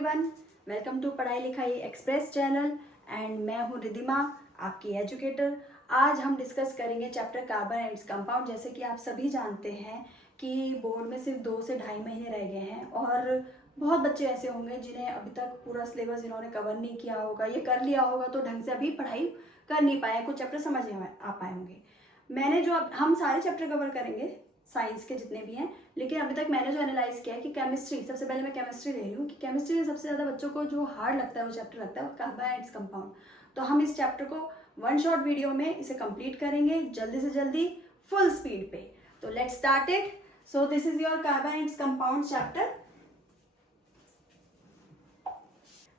Everyone, welcome to पढ़ाई लिखाई express channel and मैं हूँ रिधिमा, आपकी एजुकेटर। आज हम डिस्कस करेंगे chapter carbon and its compound. जैसे कि आप सभी जानते हैं कि बोर्ड में सिर्फ 2 से ढाई महीने रह गए हैं और बहुत बच्चे ऐसे होंगे जिन्हें अभी तक पूरा सिलेबस इन्होंने कवर नहीं किया होगा, ये कर लिया होगा तो ढंग से अभी पढ़ाई कर नहीं पाए, कुछ चैप्टर समझ नहीं आ पाए होंगे। मैंने जो हम सारे चैप्टर कवर करेंगे साइंस के जितने भी हैं, लेकिन अभी तक मैंने जो एनालाइज किया है कि केमिस्ट्री, सबसे पहले मैं केमिस्ट्री ले रही हूँ कि केमिस्ट्री में सबसे ज़्यादा बच्चों को जो हार्ड लगता है वो चैप्टर लगता है वो कार्बन एंड इट्स कंपाउंड। तो हम इस चैप्टर को वन शॉट वीडियो में इसे कंप्लीट करेंगे जल्दी से जल्दी, फुल स्पीड पे। तो let's start it. So this is your carbon and its compound chapter.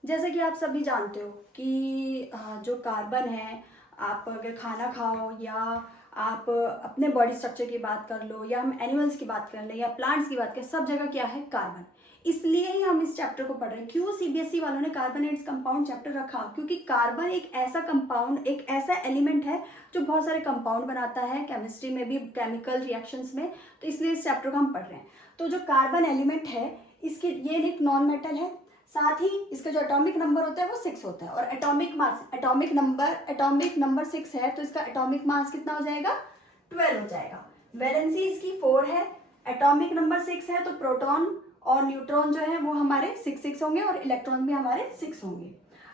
जैसे कि आप सभी जानते हो कि जो कार्बन है, आप अगर खाना खाओ या आप अपने बॉडी स्ट्रक्चर की बात कर लो या हम एनिमल्स की बात कर लें या प्लांट्स की बात करें, सब जगह क्या है? कार्बन। इसलिए ही हम इस चैप्टर को पढ़ रहे हैं। क्यों सीबीएसई वालों ने carbon and its compound chapter रखा? क्योंकि कार्बन एक ऐसा कंपाउंड, एक ऐसा एलिमेंट है जो बहुत सारे कंपाउंड बनाता है केमिस्ट्री में भी, केमिकल रिएक्शंस में। तो इसलिए इस चैप्टर को हम पढ़ रहे हैं। तो जो कार्बन एलिमेंट है, इसके ये एक नॉन मेटल है, साथ ही इसका जो एटॉमिक नंबर होता है वो 6 होता है और एटॉमिक मास, एटॉमिक नंबर 6 है तो इसका एटॉमिक मास कितना हो जाएगा? 12 हो जाएगा। वैलेंसी इसकी 4 है, एटॉमिक नंबर 6 है तो प्रोटॉन और न्यूट्रॉन जो है वो हमारे 6 होंगे और इलेक्ट्रॉन भी हमारे 6 होंगे।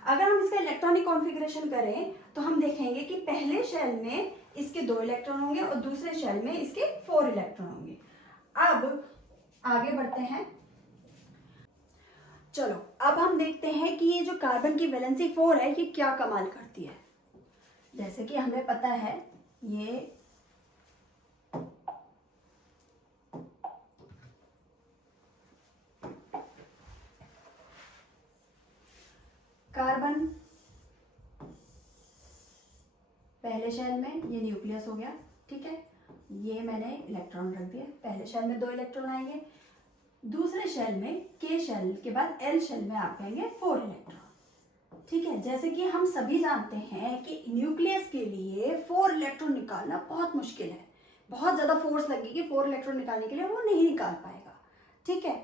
अगर हम इसका इलेक्ट्रॉनिक कॉन्फ़िगरेशन करें तो हम देखेंगे कि पहले शेल में इसके 2 इलेक्ट्रॉन होंगे और दूसरे शेल में इसके 4 इलेक्ट्रॉन होंगे। अब आगे बढ़ते हैं। चलो अब हम देखते हैं कि ये जो कार्बन की वैलेंसी 4 है ये क्या कमाल करती है। जैसे कि हमें पता है ये कार्बन पहले शेल में, ये न्यूक्लियस हो गया, ठीक है। ये मैंने इलेक्ट्रॉन रख दिया, पहले शेल में 2 इलेक्ट्रॉन आएंगे, दूसरे शेल में के शेल के बाद एल शेल में आप पाएंगे 4 इलेक्ट्रॉन, ठीक है। जैसे कि हम सभी जानते हैं कि न्यूक्लियस के लिए 4 इलेक्ट्रॉन निकालना बहुत मुश्किल है, बहुत ज़्यादा फोर्स लगेगी 4 इलेक्ट्रॉन निकालने के लिए, वो नहीं निकाल पाएगा, ठीक है।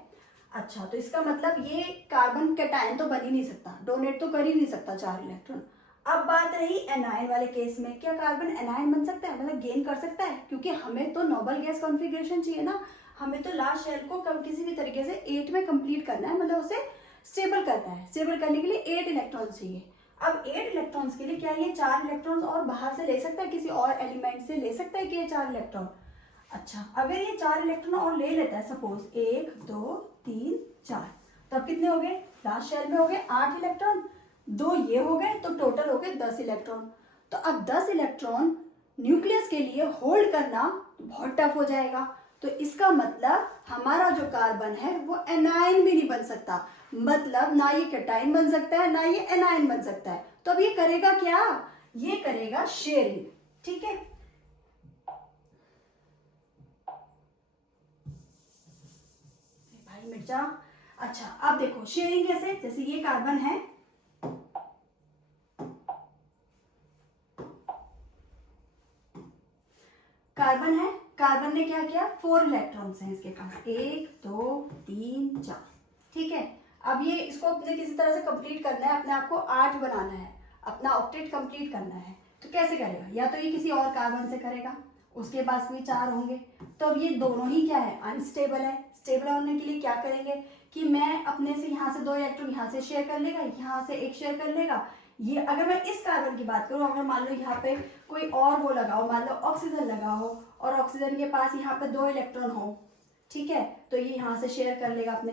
अच्छा, तो इसका मतलब ये कार्बन कैटायन तो बन ही नहीं सकता, डोनेट तो कर ही नहीं सकता 4 इलेक्ट्रॉन। अब बात रही एनायन वाले केस में, क्या कार्बन एनायन बन सकता है, मतलब गेन कर सकता है? क्योंकि हमें तो नोबल गैस कॉन्फ़िगरेशन चाहिए ना, हमें तो लास्ट शेल को किसी भी तरीके से 8 में कंप्लीट करना है, मतलब उसे स्टेबल करना है। स्टेबल करने के लिए 8 इलेक्ट्रॉन चाहिए। अब 8 इलेक्ट्रॉन्स के लिए क्या ये 4 इलेक्ट्रॉन्स और बाहर से ले सकता है, किसी और एलिमेंट से ले सकता है कि ये 4 इलेक्ट्रॉन? अच्छा, अगर ये 4 इलेक्ट्रॉन और ले लेता है, सपोज 1 2 3 4, तो अब कितने हो गए? लास्ट शेल में हो गए 8 इलेक्ट्रॉन, 2 ये हो गए, तो टोटल हो गए 10 इलेक्ट्रॉन। तो अब 10 इलेक्ट्रॉन न्यूक्लियस के लिए होल्ड करना बहुत टफ हो जाएगा। तो इसका मतलब हमारा जो कार्बन है वो एनायन भी नहीं बन सकता, मतलब ना ये कैटायन बन सकता है ना ये एनायन बन सकता है। तो अब ये करेगा क्या? ये करेगा शेयरिंग, ठीक है। भाई मिर्चा। अच्छा, अब देखो शेयरिंग कैसे, जैसे ये कार्बन है, कार्बन है, कार्बन ने क्या किया? 4 इलेक्ट्रॉन्स हैं इसके पास, 1 2 3 4, ठीक है। अब ये इसको अपने किसी तरह से कंप्लीट करना है, अपने आप को 8 बनाना है, अपना ऑक्टेट कंप्लीट करना है। तो कैसे करेगा? या तो ये किसी और कार्बन से करेगा, उसके पास भी 4 होंगे। तो अब ये दोनों ही क्या है? अनस्टेबल है। स्टेबल होने के लिए क्या करेंगे कि मैं अपने से यहाँ से 2 इलेक्ट्रॉन यहाँ से शेयर कर लेगा, यहाँ से 1 शेयर कर लेगा। ये अगर मैं इस कार्बन की बात करूं, अगर मान लो यहाँ पे कोई और वो लगा हो, मान लो ऑक्सीजन लगा हो और ऑक्सीजन के पास यहाँ पे 2 इलेक्ट्रॉन हो, ठीक है, तो ये यहाँ से शेयर कर लेगा, अपने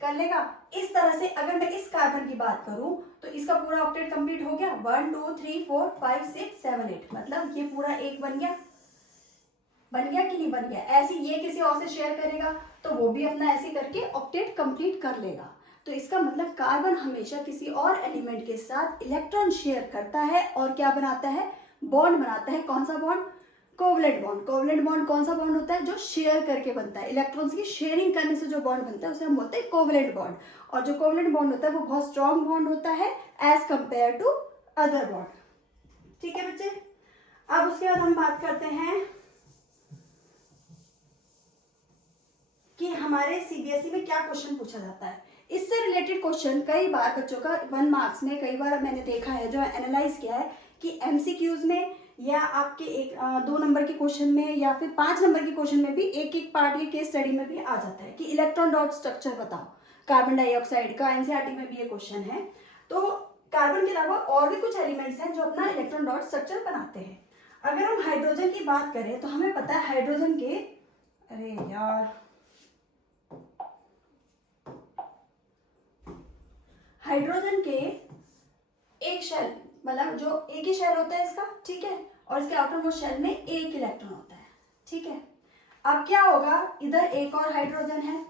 कर लेगा। इस तरह से अगर मैं इस कार्बन की बात करूं तो इसका पूरा ऑक्टेट कंप्लीट हो गया, 1 2 3 4 5 6 7 8, मतलब ये पूरा एक बन गया। बन गया कि नहीं बन गया? ऐसे ये किसी और से शेयर करेगा तो वो भी अपना ऐसे करके ऑक्टेट कंप्लीट कर लेगा। तो इसका मतलब कार्बन हमेशा किसी और एलिमेंट के साथ इलेक्ट्रॉन शेयर करता है और क्या बनाता है? बॉन्ड बनाता है। कौन सा bond? Covalent bond. Covalent bond कौन सा बॉन्ड होता है? जो शेयर करके बनता है, इलेक्ट्रॉन्स की शेयरिंग करने से जो बॉन्ड बनता है उसे हम बोलते हैं कोवलेंट बॉन्ड। और जो कोवलेंट बॉन्ड होता है वो बहुत स्ट्रॉन्ग बॉन्ड होता है as compare to other bond, ठीक है बच्चे। अब उसके बाद हम बात करते हैं कि हमारे सीबीएसई में क्या क्वेश्चन पूछा जाता है। इससे रिलेटेड क्वेश्चन कई बार बच्चों का 1 मार्क्स में कई बार मैंने देखा है, जो एनालाइज किया है कि एमसीक्यूज में या आपके 2 नंबर के क्वेश्चन में या फिर 5 नंबर के क्वेश्चन में भी एक एक पार्ट ये केस स्टडी में भी आ जाता है कि इलेक्ट्रॉन डॉट स्ट्रक्चर बताओ कार्बन डाइऑक्साइड का। एनसीईआरटी में भी ये क्वेश्चन है। तो कार्बन के अलावा और भी कुछ एलिमेंट्स हैं जो अपना इलेक्ट्रॉन डॉट स्ट्रक्चर बनाते हैं। अगर हम हाइड्रोजन की बात करें तो हमें पता है हाइड्रोजन के, अरे यार, हाइड्रोजन के एक शेल, मतलब जो एक ही शेल होता है इसका, ठीक है, और इसके आउटर मोस्ट शेल में एक इलेक्ट्रॉन होता है, ठीक है। अब क्या होगा, इधर एक और हाइड्रोजन है,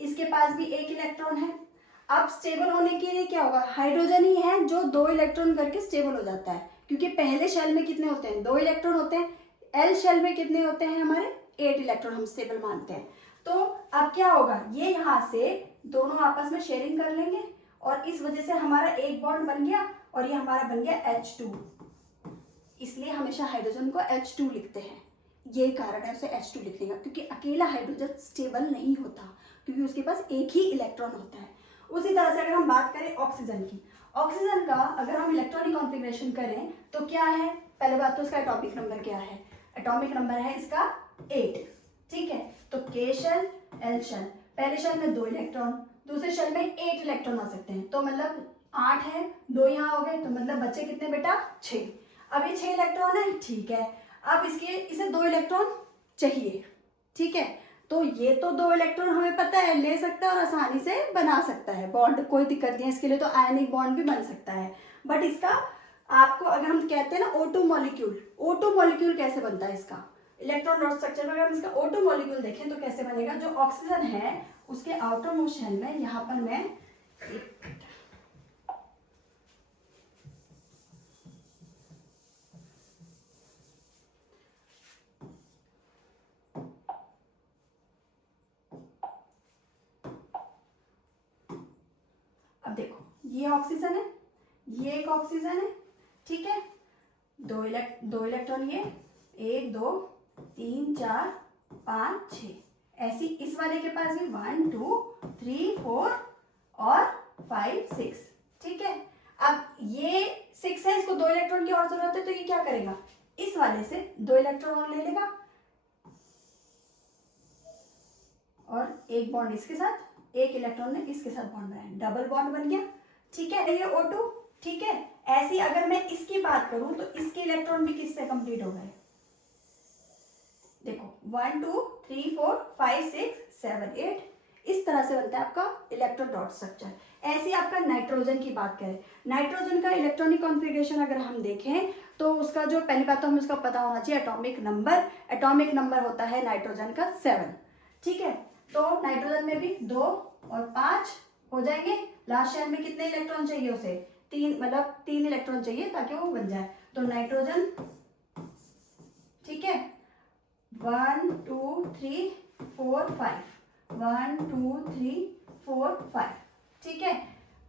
इसके पास भी एक इलेक्ट्रॉन है। अब स्टेबल होने के लिए क्या होगा, हाइड्रोजन ही है जो 2 इलेक्ट्रॉन करके स्टेबल हो जाता है, क्योंकि पहले शेल में कितने होते हैं, 2 इलेक्ट्रॉन होते हैं। एल शेल में कितने होते हैं हमारे, 8 इलेक्ट्रॉन हम स्टेबल मानते हैं। तो अब क्या होगा, ये यहाँ से दोनों आपस में शेयरिंग कर लेंगे और इस वजह से हमारा एक बॉन्ड बन गया और ये हमारा बन गया H2। इसलिए हमेशा हाइड्रोजन को H2 लिखते हैं, ये कारण है उसे H2 लिखने का, क्योंकि अकेला हाइड्रोजन स्टेबल नहीं होता, क्योंकि उसके पास एक ही इलेक्ट्रॉन होता है। उसी तरह से अगर हम बात करें ऑक्सीजन की, ऑक्सीजन का अगर हम इलेक्ट्रॉनिक कॉन्फ़िगरेशन करें तो क्या है, पहले बात तो इसका एटॉमिक नंबर क्या है, एटॉमिक नंबर है इसका 8, ठीक है। तो के शेल, एल शेल, पहले शेल में 2 इलेक्ट्रॉन, दूसरे शेल में 8 इलेक्ट्रॉन आ सकते हैं, तो मतलब 8 है, 2 यहाँ हो गए, तो मतलब बच्चे कितने बेटा, 6। अब ये 6 इलेक्ट्रॉन है, ठीक है। अब इसे 2 इलेक्ट्रॉन चाहिए, ठीक है। तो ये तो 2 इलेक्ट्रॉन हमें पता है ले सकता है और आसानी से बना सकता है बॉन्ड, कोई दिक्कत नहीं है इसके लिए, तो आयनिक बॉन्ड भी बन सकता है। बट इसका आपको अगर हम कहते हैं ना O2 मॉलिक्यूल, O2 मॉलिक्यूल कैसे बनता है इसका इलेक्ट्रॉन डॉट स्ट्रक्चर में, अगर हम इसका O2 मॉलिक्यूल देखें तो कैसे बनेगा, जो ऑक्सीजन है उसके आउटर मोस्ट शेल में, यहाँ पर मैं अब देखो, ये ऑक्सीजन है, ये एक ऑक्सीजन है, ठीक है। 2 इलेक्ट्रॉन, ये 1 2 3 4 5 6, ऐसी इस वाले के पास भी 1 2 3 4 और 5 6, ठीक है। अब ये 6 है, इसको 2 इलेक्ट्रॉन की और जरूरत है, तो ये क्या करेगा, इस वाले से 2 इलेक्ट्रॉन और ले लेगा और एक बॉन्ड इसके साथ, एक इलेक्ट्रॉन ने इसके साथ बॉन्ड बनाया, डबल बॉन्ड बन गया, ठीक है। ये O2, ठीक है। ऐसी अगर मैं इसकी बात करूं तो इसके इलेक्ट्रॉन भी किससे कंप्लीट हो गए, देखो 1 2 3 4 5 6 7 8, इस तरह से बनता है आपका इलेक्ट्रॉन डॉट स्ट्रक्चर। ऐसे आपका नाइट्रोजन की बात करें, नाइट्रोजन का इलेक्ट्रॉनिक कॉन्फ़िगरेशन अगर हम देखें तो उसका जो पहली बात तो हमें उसका पता होना चाहिए एटॉमिक नंबर। एटॉमिक नंबर होता है नाइट्रोजन का 7, ठीक है। तो नाइट्रोजन में भी 2 और 5 हो जाएंगे। लास्ट शेल में कितने इलेक्ट्रॉन चाहिए उसे, 3, मतलब 3 इलेक्ट्रॉन चाहिए ताकि वो बन जाए। तो नाइट्रोजन, ठीक है, 1 2 3 4 5, 1 2 3 4 5, ठीक है।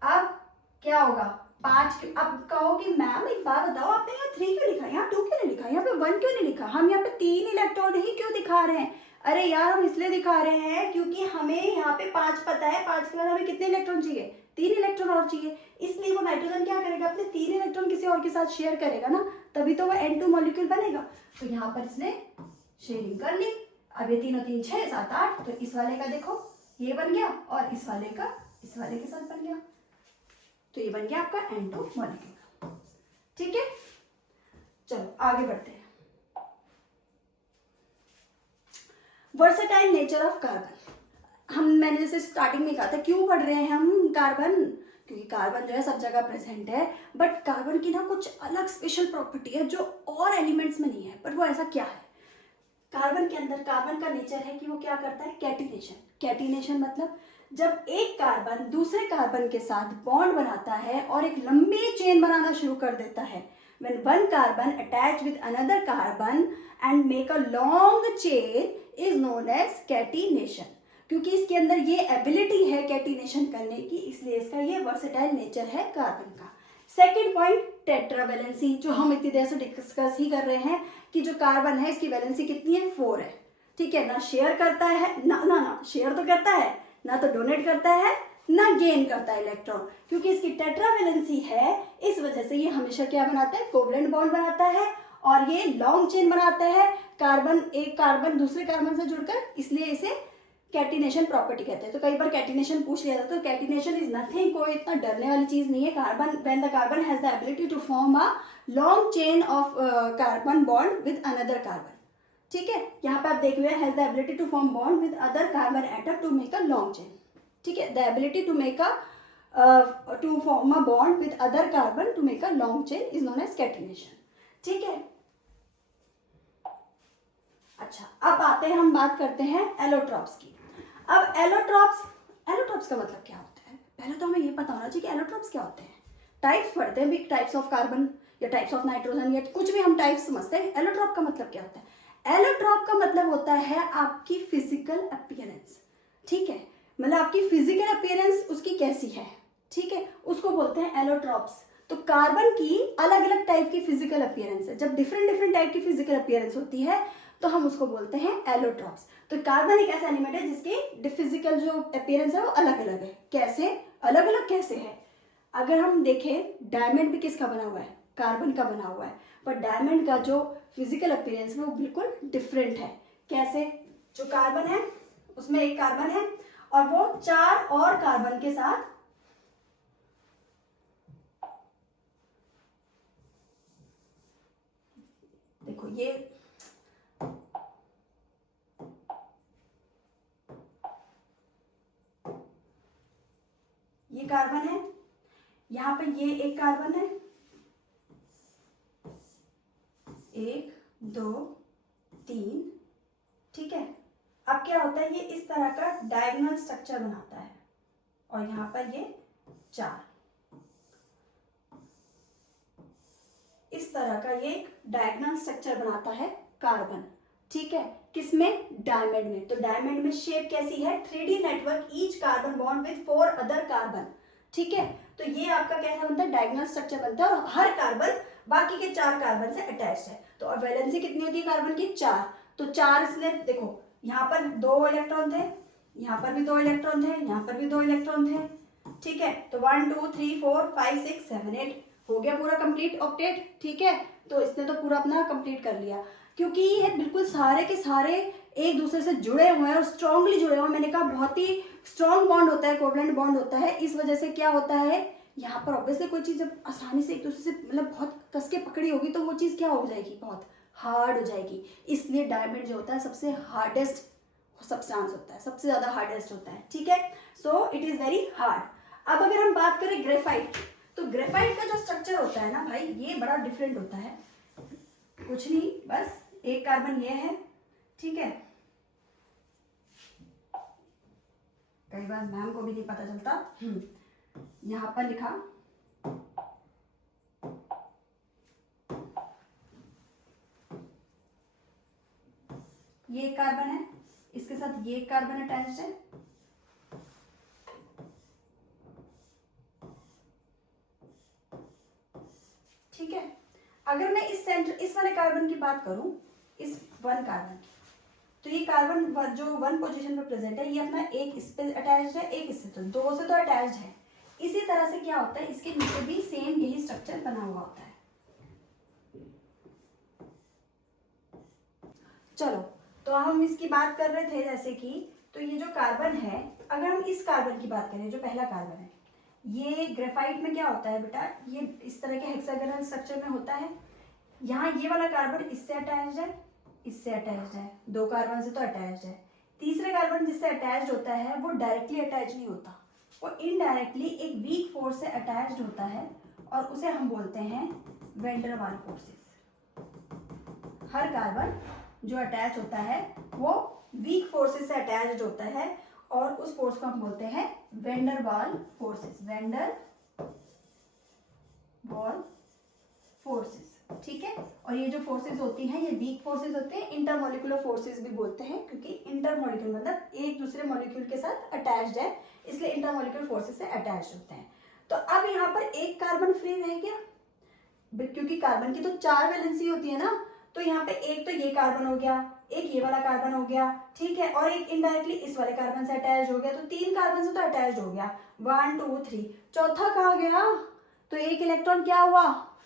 अब क्या होगा, 5, अब कहो कि मैम एक बात बताओ, आपने यहाँ 3 क्यों लिखा, यहाँ 2 क्यों नहीं लिखा, यहाँ पे 1 क्यों नहीं लिखा, हम यहाँ पे 3 इलेक्ट्रॉन ही क्यों दिखा रहे हैं। अरे यार, हम इसलिए दिखा रहे हैं क्योंकि हमें यहाँ पे 5 पता है, 5 के बाद हमें कितने इलेक्ट्रॉन चाहिए, 3 इलेक्ट्रॉन और चाहिए। इसलिए वो नाइट्रोजन क्या करेगा, अपने 3 इलेक्ट्रॉन किसी और के साथ शेयर करेगा ना, तभी तो वो N2 मॉलिक्यूल बनेगा। तो यहाँ पर इसने शेयरिंग कर ली। अब ये 3 और 3 6 7 8, तो इस वाले का देखो ये बन गया और इस वाले का इस वाले के साथ बन गया, तो ये बन गया आपका N2 मॉलिक्यूल, ठीक है। चलो आगे बढ़ते हैं। वर्सेटाइल नेचर ऑफ कार्बन, मैंने जैसे स्टार्टिंग में कहा था क्यों पढ़ रहे हैं हम कार्बन, क्योंकि कार्बन जो है सब जगह प्रेजेंट है, बट कार्बन की ना कुछ अलग स्पेशल प्रॉपर्टी है जो और एलिमेंट्स में नहीं है। पर वो ऐसा क्या है, कार्बन के अंदर कार्बन का नेचर है कि वो क्या करता है, कैटिनेशन। कैटिनेशन मतलब जब एक कार्बन दूसरे कार्बन के साथ बॉन्ड बनाता है और एक लंबी चेन बनाना शुरू कर देता है, when one carbon attach with another carbon and make a long chain is known as catenation। क्योंकि इसके अंदर ये एबिलिटी है कैटिनेशन करने की, इसलिए इसका ये वर्सेटाइल नेचर है कार्बन का। सेकेंड पॉइंट, टेट्रावैलेंसी, जो हम इतनी देर से डिस्कस ही कर रहे हैं कि जो कार्बन है इसकी वैलेंसी कितनी है, 4 है, ठीक है। ना शेयर करता है, ना शेयर तो करता है, ना तो डोनेट करता है, ना गेन करता है इलेक्ट्रॉन, क्योंकि इसकी टेट्रावेलेंसी है, इस वजह से ये हमेशा क्या बनाता है, कोवलेंट बॉन्ड बनाता है और ये लॉन्ग चेन बनाता है, कार्बन एक कार्बन दूसरे कार्बन से जुड़कर, इसलिए इसे कैटिनेशन प्रॉपर्टी कहते हैं। तो कई बार कैटिनेशन पूछ लिया जाता है, तो कैटिनेशन इज नथिंग, कोई इतना डरने वाली चीज नहीं है। Carbon, when the carbon has the ability to form a long chain of carbon bond with another carbon, ठीक है, यहाँ पे आप देख रहे हैं, has the ability to form bond with other carbon atom to make a long chain, ठीक है, the ability to make a to form a bond with other carbon to make a long chain is known as catenation, ठीक है। अच्छा, अब आते हैं, हम बात करते हैं एलोट्रॉप्स की। अब एलोट्रॉप्स का मतलब क्या होता है, पहले तो हमें ये पता होना चाहिए कि एलोट्रॉप्स क्या होते हैं। टाइप्स पढ़ते हैं भी, टाइप्स ऑफ कार्बन या टाइप्स ऑफ नाइट्रोजन या कुछ भी हम टाइप्स समझते हैं। एलोट्रॉप का मतलब क्या होता है, एलोट्रॉप का मतलब होता है आपकी फिजिकल अपीयरेंस, ठीक है, मतलब आपकी फिजिकल अपीयरेंस उसकी कैसी है, ठीक है, उसको बोलते हैं एलोट्रॉप्स। तो कार्बन की अलग अलग टाइप की फिजिकल अपीयरेंस है, जब डिफरेंट टाइप की फिजिकल अपीयरेंस होती है तो हम उसको बोलते हैं एलोट्रॉप्स। तो कार्बन एक ऐसा एलिमेंट है जिसकी फिजिकल जो अपीयरेंस है वो अलग अलग है। कैसे अलग अलग कैसे है, अगर हम देखें डायमंड भी किसका बना हुआ है, कार्बन का बना हुआ है, पर डायमंड का जो फिजिकल अपीयरेंस है वो बिल्कुल डिफरेंट है। कैसे, जो कार्बन है उसमें एक कार्बन है और वो 4 और कार्बन के साथ, देखो ये कार्बन है, यहाँ पे ये एक कार्बन है, 1 2 3, ठीक है। अब क्या होता है, ये इस तरह का डायगोनल स्ट्रक्चर बनाता है और यहाँ पर ये 4, इस तरह का ये एक डायगोनल स्ट्रक्चर बनाता है कार्बन, ठीक है, किसमें, डायमंड में। तो डायमंड में शेप कैसी है, 3D network, each carbon bond with 4 other carbon, ठीक है। तो ये आपका कैसा बनता है, डायगोनल स्ट्रक्चर बनता है और हर कार्बन बाकी के 4 कार्बन से अटैच है। तो और वैलेंसी कितनी होती है कार्बन की, 4। तो 4 इसलिए देखो, यहाँ पर 2 इलेक्ट्रॉन थे, यहाँ पर भी 2 इलेक्ट्रॉन थे, यहाँ पर भी 2 इलेक्ट्रॉन थे, ठीक है। तो 1 2 3 4 5 6 7 8 हो गया पूरा कंप्लीट ऑक्टेट, ठीक है। तो इसने तो पूरा अपना कंप्लीट कर लिया, क्योंकि ये बिल्कुल सारे के सारे एक दूसरे से जुड़े हुए हैं और स्ट्रांगली जुड़े हुए हैं। मैंने कहा बहुत ही स्ट्रांग बॉन्ड होता है, कोवलेंट बॉन्ड होता है। इस वजह से क्या होता है, यहाँ पर ऑब्वियसली कोई चीज़ जब आसानी से एक दूसरे से मतलब बहुत कस के पकड़ी होगी तो वो चीज़ क्या हो जाएगी, बहुत हार्ड हो जाएगी। इसलिए डायमंड जो होता है सबसे हार्डेस्ट सब्सटेंस होता है, सबसे ज़्यादा हार्डेस्ट होता है, ठीक है। So it is very hard. अब अगर हम बात करें ग्रेफाइट, तो ग्रेफाइट का जो स्ट्रक्चर होता है ना भाई, ये बड़ा डिफरेंट होता है। कुछ नहीं, बस एक कार्बन ये है, ठीक है। कई बार मैम को भी नहीं पता चलता। यहाँ पर लिखा, ये एक कार्बन है, इसके साथ ये एक कार्बन अटैच्ड है, ठीक है। अगर मैं इस सेंटर, इस वाले कार्बन की बात करूं, इस 1 कार्बन की, तो ये कार्बन जो 1 पोजीशन पर प्रेजेंट है, ये अपना एक इस पे अटैच्ड है, एक इससे, तो 2 से तो अटैच्ड है। इसी तरह से क्या होता है, इसके नीचे भी सेम यही स्ट्रक्चर बना हुआ होता है। चलो, तो हम इसकी बात कर रहे थे जैसे कि, तो ये जो कार्बन है, अगर हम इस कार्बन की बात करें, जो पहला कार्बन है, ये ग्रेफाइट में क्या होता है बेटा, ये इस तरह के हेक्सागोनल स्ट्रक्चर में होता है। यहाँ ये वाला कार्बन इससे अटैच्ड है, इससे अटैच्ड है, 2 कार्बन से तो अटैच्ड है। तीसरे कार्बन जिससे अटैच्ड होता है वो डायरेक्टली अटैच नहीं होता, वो इनडायरेक्टली एक वीक फोर्स से अटैच्ड होता है और उसे हम बोलते हैं वैन डर वाल फोर्सेस। हर कार्बन जो अटैच होता है वो वीक फोर्सेस से अटैच्ड होता है और उस फोर्स को हम बोलते हैं वैन डर वाल फोर्सेस, वैन डर वाल फोर्सेस, ठीक है। और ये जो फोर्सेस होती हैं ये वीक फोर्सेस होते हैं, इंटरमोलिकुलर फोर्सेस भी बोलते हैं, क्योंकि इंटरमोलिक्यूल मतलब एक दूसरे मॉलिक्यूल के साथ अटैच्ड है, इसलिए इंटरमोलिकुलर फोर्सेस से अटैच्ड होते हैं। तो अब यहाँ पर एक कार्बन फ्री रह गया, क्योंकि कार्बन की तो 4 वैलेंसी होती है ना, तो यहाँ पे एक तो ये कार्बन हो गया, एक ये वाला कार्बन हो गया, ठीक है, और एक इनडायरेक्टली इस वाले कार्बन से अटैच हो गया, तो 3 कार्बन से तो अटैच हो गया, 1 2 3, चौथा कहाँ गया, तो एक इलेक्ट्रॉन क्या हुआ,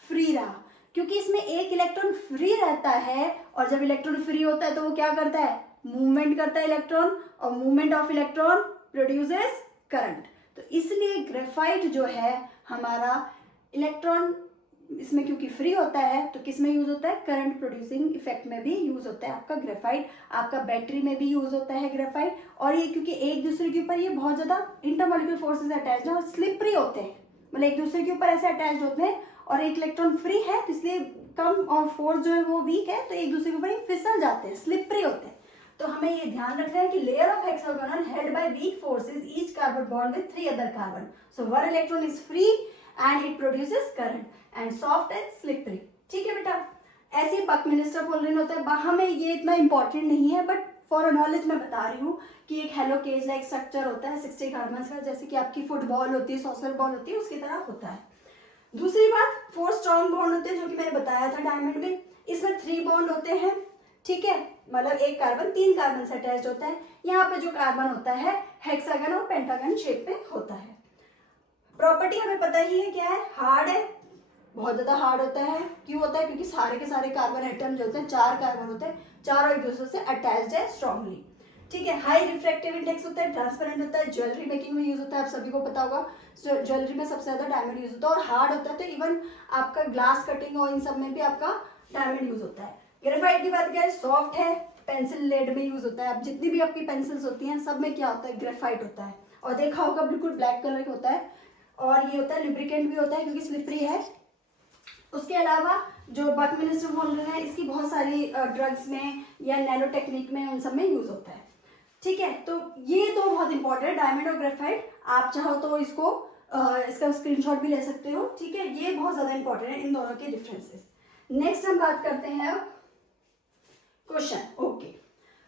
फ्री रहा, क्योंकि इसमें एक इलेक्ट्रॉन फ्री रहता है, और जब इलेक्ट्रॉन फ्री होता है तो वो क्या करता है, मूवमेंट करता है इलेक्ट्रॉन, और movement of electron produces current. तो इसलिए ग्रेफाइट जो है हमारा इलेक्ट्रॉन इसमें क्योंकि फ्री होता है तो किस में यूज होता है, करंट प्रोड्यूसिंग इफेक्ट में भी यूज होता है आपका ग्रेफाइट, आपका बैटरी में भी यूज होता है ग्रेफाइट। और ये क्योंकि एक दूसरे के ऊपर ये बहुत ज्यादा इंटरमॉलिक्यूलर फोर्सेस अटैच है और स्लिपरी होते हैं, मतलब एक दूसरे के ऊपर ऐसे अटैच होते हैं, और एक इलेक्ट्रॉन फ्री है तो इसलिए कम और फोर्स जो है वो वीक है, तो एक दूसरे के ऊपर ये फिसल जाते हैं, स्लिपरी होते हैं। तो हमें ये ध्यान रखना है कि layer of hexagonal held by weak forces, each carbon bond with 3 other carbon, so one electron is free and it produces current and soft and slippery. ठीक है बेटा, ऐसे ही बकमिनिस्टर फोल्डेन होता है, हमें ये इतना इंपॉर्टेंट नहीं है, बट फॉर नॉलेज मैं बता रही हूँ कि एक हेलो केज लाइक स्ट्रक्चर होता है 60 कार्बन का, जैसे कि आपकी फुटबॉल होती है, सॉसर बॉल होती है, उसकी तरह होता है। दूसरी बात, 4 स्ट्रॉन्ग बॉन्ड होते हैं, जो कि मैंने बताया था डायमंड में, इसमें 3 बॉन्ड होते हैं, ठीक है, मतलब एक कार्बन 3 कार्बन से अटैच होता है। यहाँ पे जो कार्बन होता है हेक्सागन और पेंटागन शेप में होता है। प्रॉपर्टी हमें पता ही है क्या है, हार्ड है, बहुत ज्यादा हार्ड होता है। क्यों होता है, क्योंकि सारे के सारे कार्बन एटम जो होते हैं, 4 कार्बन होते हैं, चारों एक दूसरे से अटैच्ड है स्ट्रांगली, ठीक है। हाई रिफ्रैक्टिव इंडेक्स होता है, ट्रांसपेरेंट होता है, ज्वेलरी मेकिंग में यूज होता है, आप सभी को पता होगा ज्वेलरी में सबसे ज्यादा डायमंड यूज होता है, और हार्ड होता है, तो इवन आपका ग्लास कटिंग और इन सब में भी आपका डायमंड यूज होता है। ग्रेफाइट की बात करें, सॉफ्ट है, पेंसिल लेड में यूज होता है, अब जितनी भी आपकी पेंसिल्स होती हैं सब में क्या होता है, ग्रेफाइट होता है, और देखा होगा बिल्कुल ब्लैक कलर का होता है, और ये होता है लुब्रिकेंट भी होता है क्योंकि स्लिपरी है। उसके अलावा जो बकमिनिस्टर फोल्डेन है, इसकी बहुत सारी ड्रग्स में या नैनो टेक्निक में उन सब में यूज होता है, ठीक है। तो ये तो बहुत इंपॉर्टेंट है, डायमंड और ग्रेफाइट, आप चाहो तो इसको इसका स्क्रीनशॉट भी ले सकते हो, ठीक है, ये बहुत ज्यादा इंपॉर्टेंट है इन दोनों के डिफरेंसेस। नेक्स्ट हम बात करते हैं क्वेश्चन, ओके।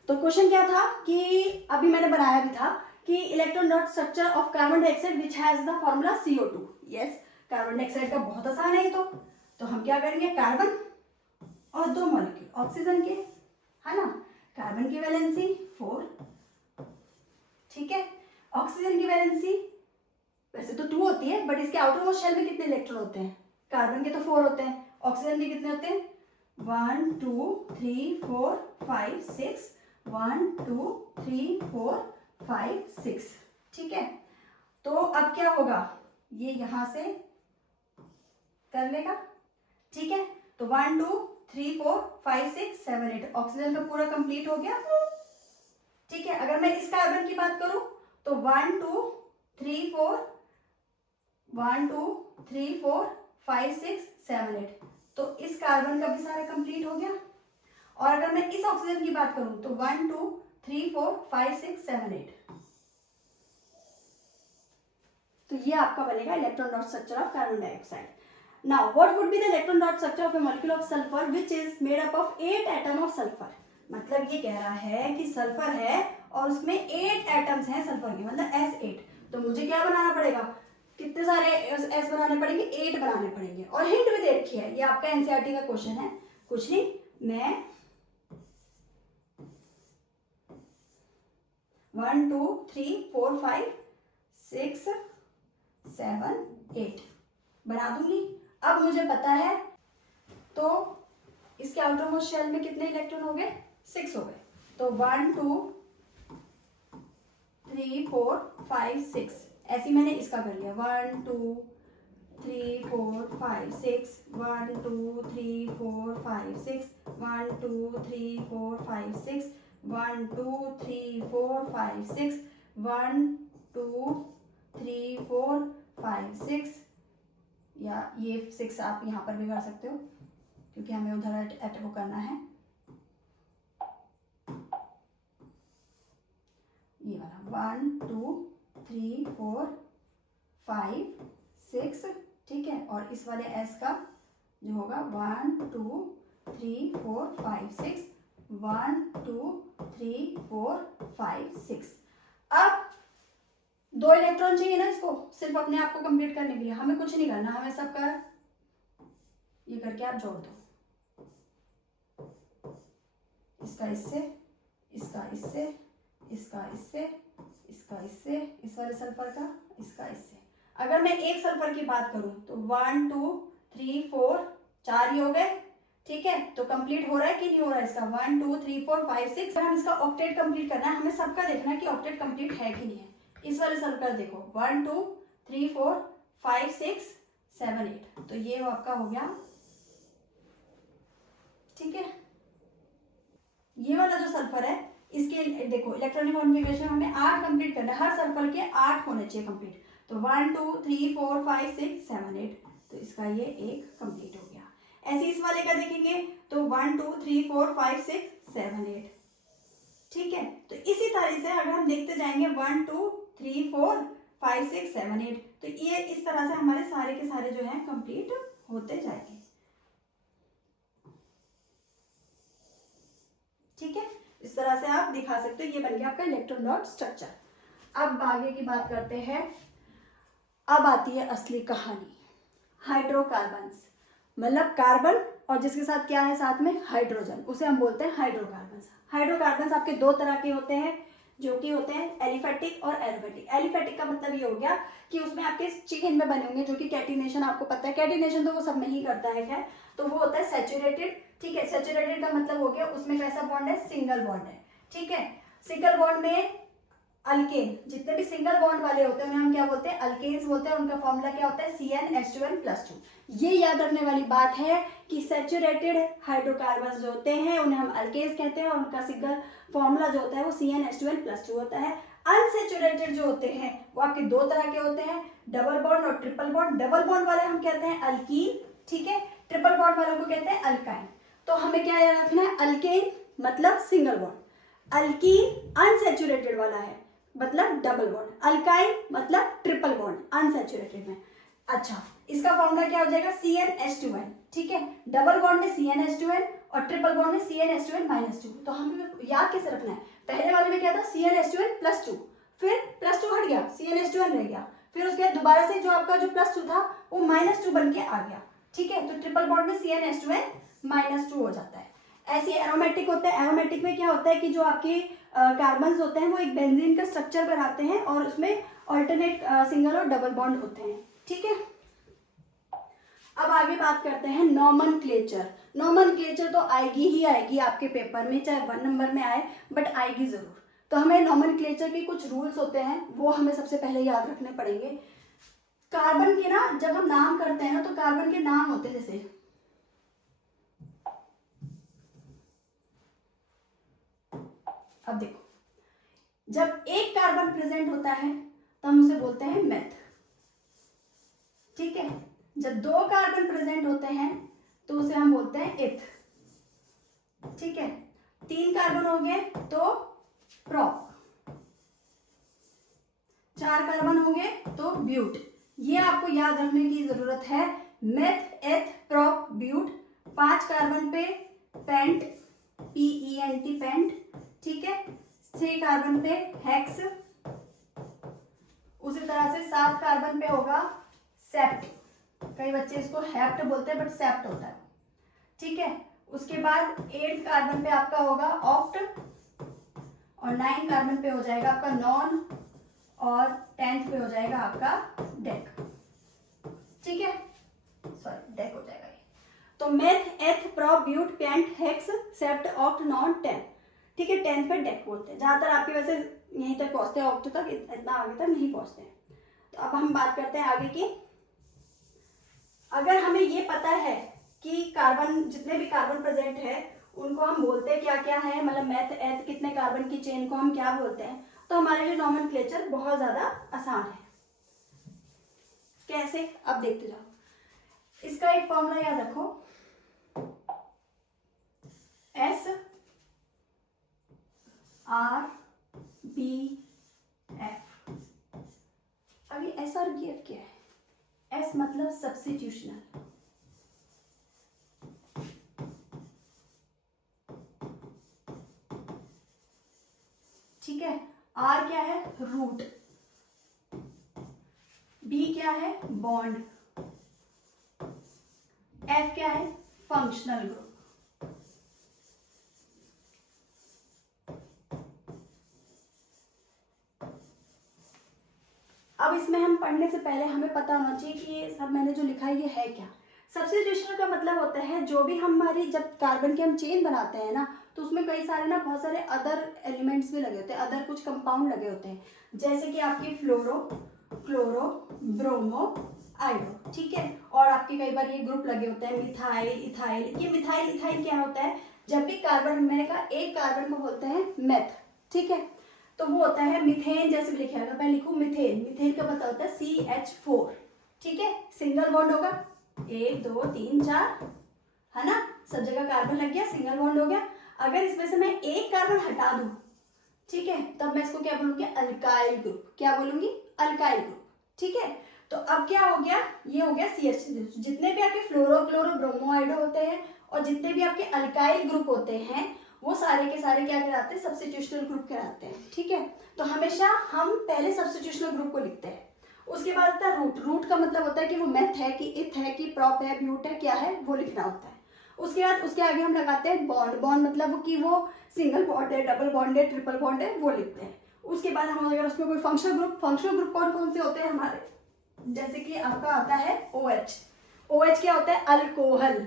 तो क्वेश्चन क्या था कि अभी मैंने बनाया भी था कि electron dot structure of carbon dioxide which has the formula CO2। Yes, carbon dioxide का बहुत आसान है ये तो हम क्या करेंगे, कार्बन और 2 मॉलिक्यूल ऑक्सीजन के, है ना, कार्बन की वैलेंसी 4, ठीक है, ऑक्सीजन की वैलेंसी वैसे तो 2 होती है, बट इसके आउटर मोस्ट शेल में कितने इलेक्ट्रॉन होते हैं, कार्बन के तो 4 होते हैं, ऑक्सीजन के कितने होते हैं, 1 2 3 4 5 6, 1 2 3 4 5 6, ठीक है। तो अब क्या होगा, ये यहां से कर लेगा, ठीक है, तो 1 2 3 4 5 6 7 8 ऑक्सीजन का पूरा कंप्लीट हो गया, ठीक है। अगर मैं इस कार्बन की बात करूं तो 1 2 3 4 1 2 3 4 5 6 7 8, तो इस कार्बन का भी सारा कंप्लीट हो गया। और अगर मैं इस ऑक्सीजन की बात करूं तो 1 2 3 4 5 6 7 8, तो ये आपका बनेगा electron dot structure of carbon dioxide. Now what would be the electron dot structure of A molecule of sulphur which is made up of 8 atom of sulphur. मतलब ये कह रहा है कि सल्फर है और उसमें 8 एटम्स हैं सल्फर के, मतलब S8। तो मुझे क्या बनाना पड़ेगा, कितने सारे S बनाने पड़ेंगे, 8 बनाने पड़ेंगे। और हिंट भी दे रखी है, ये आपका एनसीईआरटी का क्वेश्चन है, कुछ नहीं, मैं 1 2 3 4 5 6 7 8 बना दूंगी। अब मुझे पता है, तो इसके आउटर मोस्ट शेल में कितने इलेक्ट्रॉन हो गए, 6 हो गए। तो 1 2 3 4 5 6, ऐसे मैंने इसका कर लिया, 1 2 3 4 5 6, 1 2 3 4 5 6, 1 2 3 4 5 6, 1 2 3 4 5 6, 1 2 3 4 5 6, या ये 6 आप यहाँ पर भी कर सकते हो क्योंकि हमें उधर एटो करना है, ये वाला 1 2 3 4 5 6, ठीक है। और इस वाले S का जो होगा 1 2 3 4 5 6, 1 2 3 4 5 6। अब 2 इलेक्ट्रॉन चाहिए ना इसको, सिर्फ अपने आप को कंप्लीट करने के लिए, हमें कुछ नहीं करना, हमें सबका ये करके आप जोड़ दो, इसका इससे, इसका इससे, इसका इससे, इसका इससे, इस वाले सल्फर का इसका इससे। अगर मैं एक सल्फर की बात करूं तो 1 2 3 4 4 ही हो गए, ठीक है। तो कंप्लीट हो रहा है कि नहीं हो रहा है इसका 1 2 3 4 5 6। हम इसका ऑक्टेट कंप्लीट करना है, हमें सबका देखना है कि ऑक्टेट कंप्लीट है कि नहीं है। इस वाले सल्फर देखो 1 2 3 4 5 6 7 8, तो ये आपका हो गया, ठीक है। ये वाला जो सल्फर है इसके देखो इलेक्ट्रॉनिक कॉन्फ़िगरेशन हमें 8 कंप्लीट करना है, हर सल्फर के 8 होने चाहिए कंप्लीट। तो 1 2 3 4 5 6 7 8, तो इसका ये एक कंप्लीट हो गया। ऐसे इस वाले का देखेंगे तो 1 2 3 4 5 6 7 8, ठीक है। तो इसी तरह से अगर हम देखते जाएंगे 1 2 3 4 5 6 7 8, तो ये इस तरह से हमारे सारे के सारे जो है कंप्लीट होते जाएंगे, ठीक है। इस तरह से आप दिखा सकते हो। ये बन गया आपका इलेक्ट्रॉन डॉट स्ट्रक्चर। अब आगे की बात करते हैं। अब आती है असली कहानी, हाइड्रोकार्बन्स, मतलब कार्बन और जिसके साथ क्या है साथ में हाइड्रोजन, उसे हम बोलते हैं हाइड्रोकार्बन्स। हाइड्रोकार्बन्स आपके दो तरह के होते हैं, जो कि होते हैं एलिफेटिक और एरोमेटिक। एलिफेटिक का मतलब ये हो गया कि उसमें आपके चेन में बने होंगे, जो कि कैटिनेशन आपको पता है, कैटिनेशन तो वो सब नहीं करता है खैर, तो वो होता है सैचुरेटेड, ठीक है। सैचुरेटेड का मतलब हो गया उसमें कैसा बॉन्ड है, सिंगल बॉन्ड है, ठीक है। सिंगल बॉन्ड में अल्केन, जितने भी सिंगल बॉन्ड वाले होते हैं उन्हें हम क्या बोलते हैं, अल्केन्स बोलते हैं। उनका फॉर्मूला क्या होता है, CnH2n+2। ये याद रखने वाली बात है कि सैचुरेटेड हाइड्रोकार्बन्स जो होते हैं उन्हें हम अल्केन्स कहते हैं और उनका सिंगल फॉर्मूला जो होता है वो CnH2n+2 होता है। अनसैचुरेटेड जो होते हैं वो आपके दो तरह के होते हैं, डबल बॉन्ड और ट्रिपल बॉन्ड। डबल बॉन्ड वाले हम कहते हैं अल्कीन, ठीक है। ट्रिपल बॉन्ड वालों को कहते हैं अल्काइन। तो हमें क्या याद रखना है, अल्केन मतलब सिंगल बॉन्ड, अल्कीन अनसैचुरेटेड वाला है मतलब डबल बॉन्ड, अल्काइन मतलब ट्रिपल बॉन्ड अनसैचुरेटेड में। अच्छा, इसका फॉर्मूला क्या हो जाएगा, CnH2n, ठीक है। डबल बॉन्ड में CnH2n और ट्रिपल बॉन्ड में CnH2n-2। तो हमें याद कैसे रखना है, पहले वाले में क्या था, CnH2n+2, फिर +2 हट गया, CnH2n रह गया, फिर उसके बाद दोबारा से जो आपका जो +2 था वो -2 बन के आ गया, ठीक है। तो ट्रिपल बॉन्ड में CnH2n-2 हो जाता है। ऐसे एरोमेटिक होते हैं। एरोमेटिक में क्या होता है कि जो आपके कार्बन्स होते हैं वो एक बेंजीन का स्ट्रक्चर बनाते हैं और उसमें ऑल्टरनेट सिंगल और डबल बॉन्ड होते हैं, ठीक है। अब आगे बात करते हैं नॉमनक्लेचर। नॉमनक्लेचर तो आएगी ही आएगी आपके पेपर में, चाहे 1 नंबर में आए, बट आएगी जरूर। तो हमें नॉमनक्लेचर के कुछ रूल्स होते हैं वो हमें सबसे पहले याद रखने पड़ेंगे। कार्बन के ना जब हम नाम करते हैं ना तो कार्बन के नाम होते हैं, जैसे अब देखो, जब एक कार्बन प्रेजेंट होता है तो हम उसे बोलते हैं मेथ, ठीक है। जब 2 कार्बन प्रेजेंट होते हैं तो उसे हम बोलते हैं एथ, ठीक है। 3 कार्बन हो गए तो प्रोप, 4 कार्बन हो गए तो ब्यूट। ये आपको याद रखने की जरूरत है, मेथ, एथ, प्रोप, ब्यूट। 5 कार्बन पे पेंट, PENT पेंट, ठीक है। 6 कार्बन पे हेक्स, उसी तरह से 7 कार्बन पे होगा सेप्ट, कई बच्चे इसको हेप्ट बोलते हैं बट सेप्ट होता है, ठीक है। उसके बाद 8 कार्बन पे आपका होगा ऑक्ट और 9 कार्बन पे हो जाएगा आपका नॉन और 10th पे हो जाएगा आपका डेक, ठीक है। सॉरी, डेक हो जाएगा ये। तो meth, eth, prop, but, pent, hex, sept, oct, non, 10, ठीक है। 10th पे डेक बोलते हैं। जहां तक आपके वैसे यहीं तक पहुंचते हैं, ऑक्ट तक, इतना आगे तक नहीं पहुंचते हैं। तो अब हम बात करते हैं आगे की। अगर हमें ये पता है कि कार्बन, जितने भी कार्बन प्रेजेंट है उनको हम बोलते हैं क्या क्या है, मतलब मेथ, एथ, कितने कार्बन की चेन को हम क्या बोलते हैं, तो हमारे लिए नॉमेनक्लेचर बहुत ज्यादा आसान है। कैसे, अब देखते जाओ। इसका एक फॉर्मूला याद रखो, SRBF। अब ये SRBF क्या है, S मतलब सब्स्टिट्यूशनल, ठीक है। R क्या है, रूट। B क्या है, बॉन्ड। F क्या है, फंक्शनल ग्रुप। अब इसमें हम पढ़ने से पहले हमें पता होना चाहिए कि ये सब मैंने जो लिखा है ये है क्या। सब्स्टिट्यूशन का मतलब होता है जो भी हमारी जब कार्बन की हम चेन बनाते हैं ना, तो उसमें कई सारे ना बहुत सारे अदर एलिमेंट्स भी लगे होते हैं, अदर कुछ कंपाउंड लगे होते हैं, जैसे कि आपकी फ्लोरो, क्लोरो, ब्रोमो, आयोडो, ठीक है। और आपके कई बार ये ग्रुप लगे होते हैं मिथाइल, इथाइल। ये मिथाइल इथाइल क्या होता है, जब भी कार्बन, मैंने कहा एक कार्बन को बोलते हैं मेथ, ठीक है, तो वो होता है मिथेन, जैसे भी लिखा है, मैं लिखूं मिथेन, मिथेन का मतलब होता है CH4, ठीक है, सिंगल बॉन्ड होगा, 1 2 3 4, है ना, सब जगह कार्बन लग गया, सिंगल बॉन्ड हो गया। अगर इसमें से मैं एक कार्बन हटा दूं, ठीक है, तब मैं इसको क्या बोलूंगी, अल्काइल ग्रुप। क्या बोलूंगी, अल्काइल ग्रुप, ठीक है। तो अब क्या हो गया, ये हो गया CH। जितने भी आपके फ्लोरो, क्लोरो, ब्रोमो, आयोडो होते हैं और जितने भी आपके अल्काइल ग्रुप होते हैं वो सारे के सारे क्या कहलाते हैं, सब्स्टिट्यूशनल ग्रुप कहलाते हैं, ठीक है। तो हमेशा हम पहले सब्स्टिट्यूशनल ग्रुप को लिखते हैं, उसके बाद होता है रूट। रूट का मतलब होता है कि वो मेथ है कि इथ है कि प्रॉप है, ब्यूट है, क्या है, वो लिखना होता है। उसके बाद उसके आगे हम लगाते हैं बॉन्ड। बॉन्ड मतलब कि वो सिंगल बॉन्ड है, डबल बॉन्ड है, ट्रिपल बॉन्ड है, वो लिखते हैं। उसके बाद हम अगर उसमें कोई फंक्शनल ग्रुप, फंक्शनल ग्रुप कौन कौन से होते हैं हमारे, जैसे कि आपका आता है OH। OH क्या होता है, अल्कोहल।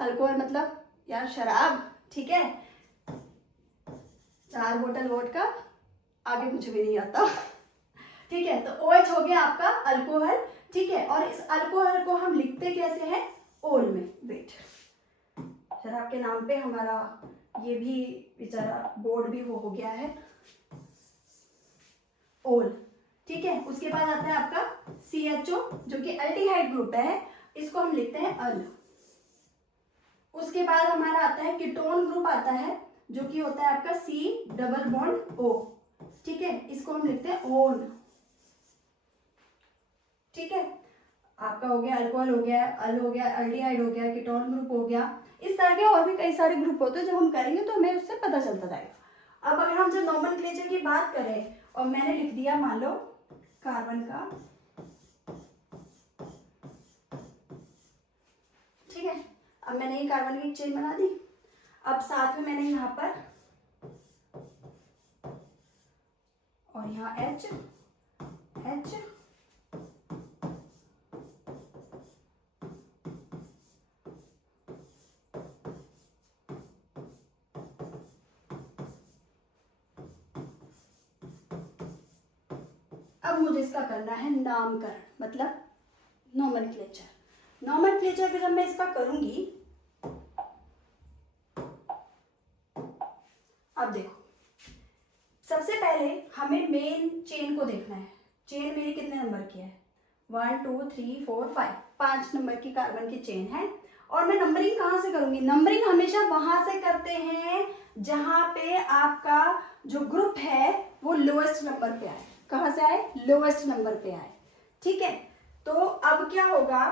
अल्कोहल मतलब यार शराब, ठीक है, 4 बोतल वोडका, आगे कुछ भी नहीं आता, ठीक है। तो OH हो गया आपका अल्कोहल, ठीक है। और इस अल्कोहल को हम लिखते कैसे हैं, ओल में। वेट, शराब के नाम पे हमारा ये भी बेचारा बोर्ड भी वो हो गया है, ओल, ठीक है। उसके बाद आता है आपका CHO जो कि एल्डिहाइड ग्रुप है, इसको हम लिखते हैं अल। उसके बाद हमारा आता है कीटोन ग्रुप आता है जो कि होता है आपका C डबल बॉन्ड O, ठीक है, इसको हम लिखते हैं ओन, ठीक है। आपका हो गया अल्कोहल, हो गया अल, हो गया एल्डिहाइड, हो गया कीटोन ग्रुप, हो गया। इस तरह के और भी कई सारे ग्रुप होते हैं, जब हम करेंगे तो हमें उससे पता चलता जाएगा। अब अगर हम जब नॉमेनक्लेचर की बात करें और मैंने लिख दिया मान लो कार्बन का, ठीक है, अब मैंने ये कार्बन की चेन बना दी। अब साथ में मैंने यहाँ पर और यहाँ H, अब मुझे इसका करना है नामकरण, मतलब नॉमेनक्लेचर। नॉमेनक्लेचर पे जब मैं इसका करूंगी, अब देखो, सबसे पहले हमें मेन चेन को देखना है। चेन मेरी कितने नंबर की है, 1 2 3 4 5, 5 नंबर की कार्बन की चेन है। और मैं नंबरिंग कहाँ से करूंगी, नंबरिंग हमेशा वहां से करते हैं जहां पे आपका जो ग्रुप है वो लोएस्ट नंबर पे आए। कहां से आए, लोएस्ट नंबर पे आए, ठीक है। तो अब क्या होगा,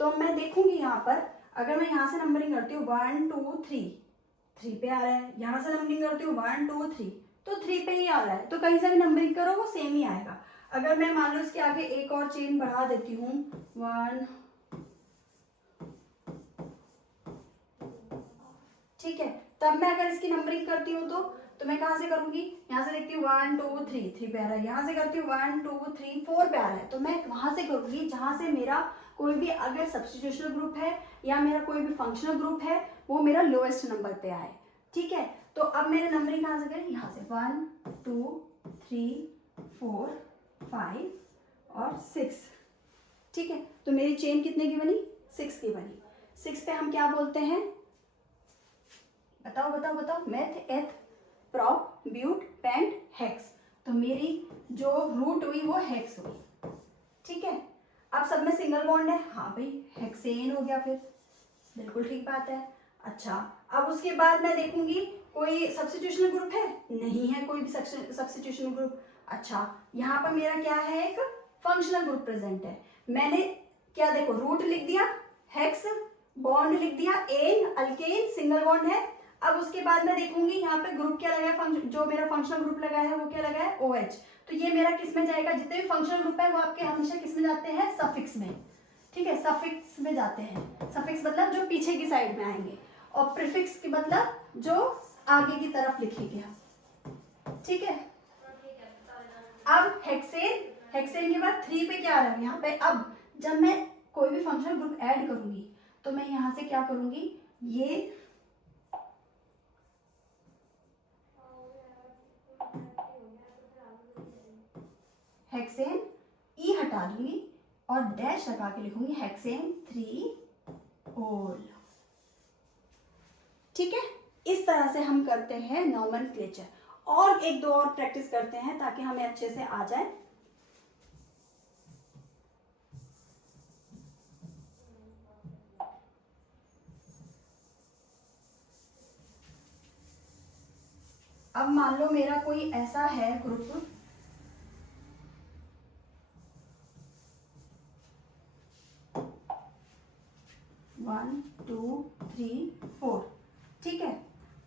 तो मैं देखूंगी यहाँ पर, अगर मैं यहाँ से नंबरिंग करती हूँ 1 2 3, 3 पे आ रहा है, यहाँ से नंबरिंग करती हूँ 1 2 3, तो 3 पे ही आ रहा है, तो कहीं से भी नंबरिंग करो वो सेम ही आएगा। अगर मैं मान लो इसके आगे एक और चेन बढ़ा देती हूँ 1, ठीक है, तब मैं अगर इसकी नंबरिंग करती हूँ तो मैं कहाँ से करूंगी, यहाँ से देखती हूँ 1 2 3, 3 पे आ रहा है, यहाँ से करती हूँ 1 2 3 4 पे आ रहा है, तो मैं वहां से करूंगी जहां से मेरा कोई भी अगर सब्स्टिट्यूशनल ग्रुप है या मेरा कोई भी फंक्शनल ग्रुप है वो मेरा लोएस्ट नंबर पे आए, ठीक है। तो अब मैंने नंबरिंग कहाँ से करी, यहाँ से 1 2 3 4 5 और 6, ठीक है। तो मेरी चेन कितने की बनी, 6 की बनी। 6 पे हम क्या बोलते हैं, बताओ बताओ बताओ, मेथ, एथ, प्रॉप, ब्यूट, पेंट, हेक्स। तो मेरी जो रूट हुई वो हेक्स हुई, ठीक है। अब सब में सिंगल बॉन्ड है, हाँ भाई हेक्सेन हो गया, फिर बिल्कुल ठीक बात है। अच्छा, अब उसके बाद मैं देखूंगी कोई सब्स्टिट्यूशनल ग्रुप है, नहीं है कोई भी सब्स्टिट्यूशनल ग्रुप। अच्छा, यहाँ पर मेरा क्या है, एक फंक्शनल ग्रुप प्रेजेंट है। मैंने क्या देखो, रूट लिख दिया, हेक्स, बॉन्ड लिख दिया, एन, अल्केन, सिंगल बॉन्ड है। अब उसके बाद मैं देखूंगी यहाँ पे ग्रुप क्या लगा है, जो मेरा फंक्शनल ग्रुप लगा है वो क्या लगा है, OH। तो ये मेरा किस में जाएगा, जितने भी फंक्शनल ग्रुप है वो आपके हमेशा किस में जाते हैं, सफिक्स में, ठीक है, सफिक्स में जाते हैं। सफिक्स मतलब जो पीछे की साइड में आएंगे, और प्रीफिक्स की मतलब जो आगे की तरफ लिखेंगे हम, ठीक है। अब हेक्सेन, हेक्सेन के बाद 3 पे क्या आ रहा है यहाँ पे। अब जब मैं कोई भी फंक्शनल ग्रुप ऐड करूंगी तो मैं यहाँ से क्या करूंगी, ये हेक्सेन ई हटा दूंगी और डैश लगा के लिखूंगी हेक्सेन 3 ओल। ठीक है, इस तरह से हम करते हैं नोमेनक्लेचर। और एक दो और प्रैक्टिस करते हैं ताकि हमें अच्छे से आ जाए। अब मान लो मेरा कोई ऐसा है group, one two three four, ठीक है,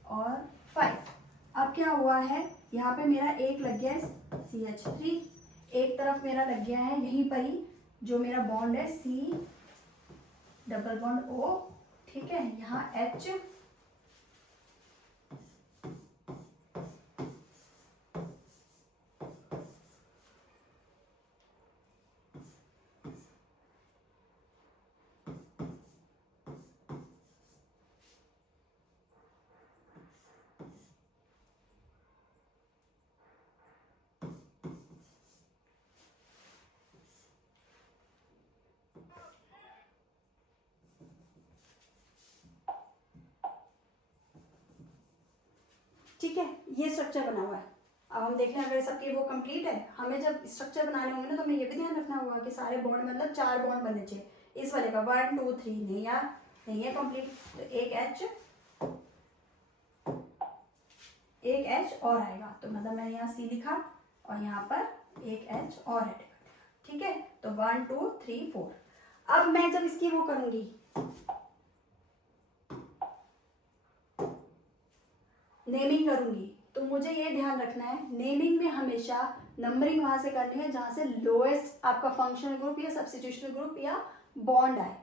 और 5। अब क्या हुआ है, यहाँ पे मेरा एक लग गया है CH3, एक तरफ मेरा लग गया है यहीं पर ही जो मेरा बॉन्ड है C डबल बॉन्ड O, ठीक है, यहाँ H, ठीक है, ये स्ट्रक्चर बना हुआ है। अब हम देख रहे हैं अगर सबके वो कंप्लीट है, हमें जब स्ट्रक्चर बनाने होंगे ना तो हमें ये भी ध्यान रखना होगा कि सारे बॉन्ड मतलब 4 बॉन्ड बनने चाहिए। इस वाले का 1 2 3 नहीं यार, नहीं है कंप्लीट, तो एक H और आएगा, तो मतलब मैंने यहाँ C लिखा और यहाँ पर एक H और ऐड, ठीक है, तो 1 2 3 4। अब मैं जब इसकी वो करूंगी नेमिंग करूंगी तो मुझे ये ध्यान रखना है, नेमिंग में हमेशा नंबरिंग वहां से करनी है जहां से लोएस्ट आपका फंक्शनल ग्रुप या सब्स्टिट्यूशनल ग्रुप या बॉन्ड आए।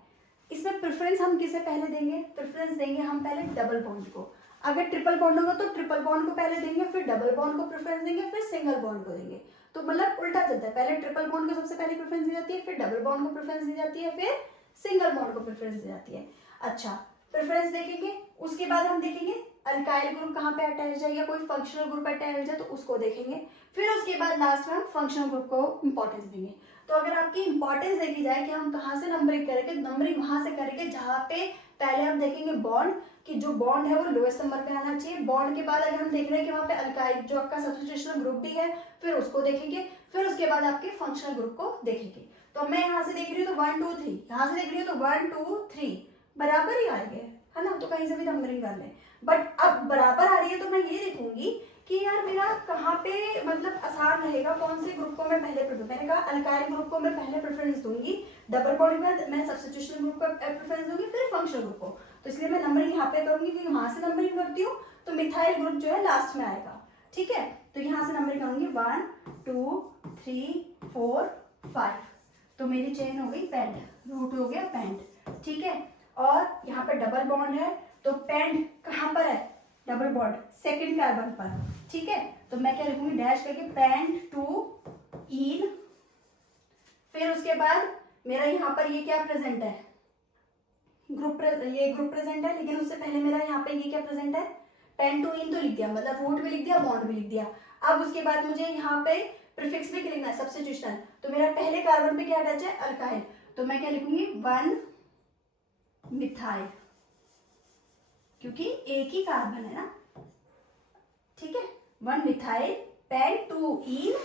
इसमें प्रेफरेंस हम किसे पहले देंगे, प्रेफरेंस देंगे हम पहले डबल बॉन्ड को। अगर ट्रिपल बॉन्ड होगा तो ट्रिपल बॉन्ड को पहले देंगे, फिर डबल बॉन्ड को प्रेफरेंस देंगे, फिर सिंगल बॉन्ड को देंगे। तो मतलब उल्टा चलता है, पहले ट्रिपल बॉन्ड को सबसे पहले प्रेफरेंस दी जाती है, फिर डबल बॉन्ड को प्रेफरेंस दी जाती है, फिर सिंगल बॉन्ड को प्रेफरेंस दी जाती है। अच्छा, प्रेफरेंस देखेंगे, उसके बाद हम देखेंगे अल्काइल ग्रुप कहाँ पे अटैच है या कोई फंक्शनल ग्रुप अटैच है तो उसको देखेंगे, फिर उसके बाद लास्ट में हम फंक्शनल ग्रुप को इंपॉर्टेंस देंगे। तो अगर आपकी इंपॉर्टेंस देखी जाए कि हम कहाँ से नंबरिंग करेंगे, नंबरिंग वहां से करेंगे जहाँ पे पहले हम देखेंगे बॉन्ड कि जो बॉन्ड है वो लोएस्ट नंबर पे आना चाहिए। बॉन्ड के बाद अगर हम देख रहे हैं कि वहाँ पे अल्काइल जो आपका सब्स्टिट्यूशनल ग्रुप भी है फिर उसको देखेंगे, फिर उसके बाद आपके फंक्शनल ग्रुप को देखेंगे। तो मैं यहाँ से देख रही हूँ तो 1 2 3, यहाँ से देख रही हूँ तो 1 2 3 बराबर ही आ गए, है ना, तो कहीं से भी नंबरिंग कर लें। बट अब बराबर आ रही है तो मैं ये देखूंगी कि यार मेरा कहाँ पे मतलब आसान रहेगा, कौन से ग्रुप को मैं पहले प्रेफरेंस, मैंने कहा अल्काइल ग्रुप को मैं पहले प्रेफरेंस दूंगी, डबल बॉन्ड के बाद मैं सब्स्टिट्यूशनल ग्रुप को प्रेफरेंस दूंगी, फिर फंक्शनल ग्रुप को। तो इसलिए मैं नंबरिंग यहाँ पे करूंगी क्योंकि वहां से नंबरिंग करती हूँ तो मिथाइल ग्रुप जो है लास्ट में आएगा, ठीक है। तो यहाँ से नंबरिंग करूंगी 1 2 3 4 5, तो मेरी चेन हो गई पेंट, रूट हो गया पेंट, ठीक है। और यहाँ पे डबल बॉन्ड है तो पेंट कहाँ पर है, डबल बॉन्ड सेकंड कार्बन पर, ठीक है। तो मैं क्या लिखूंगी, डैश करके पेंट टू ईन, फिर उसके बाद मेरा यहाँ पर ये क्या प्रेजेंट है, ये ग्रुप प्रेजेंट है, लेकिन उससे पहले मेरा यहाँ पे ये क्या प्रेजेंट है, पेन टू इन तो लिख दिया, मतलब रूट भी लिख दिया, बॉन्ड भी लिख दिया। अब उसके बाद मुझे यहाँ पे प्रीफिक्स भी लिखना है, सब्स्टिट्यूशन। तो मेरा पहले कार्बन पे क्या अटैच है, अल्काइल, तो मैं क्या लिखूंगी 1 मिथाइल, क्योंकि एक ही कार्बन है ना, ठीक है। 1 मिथाइल पेन टू इन,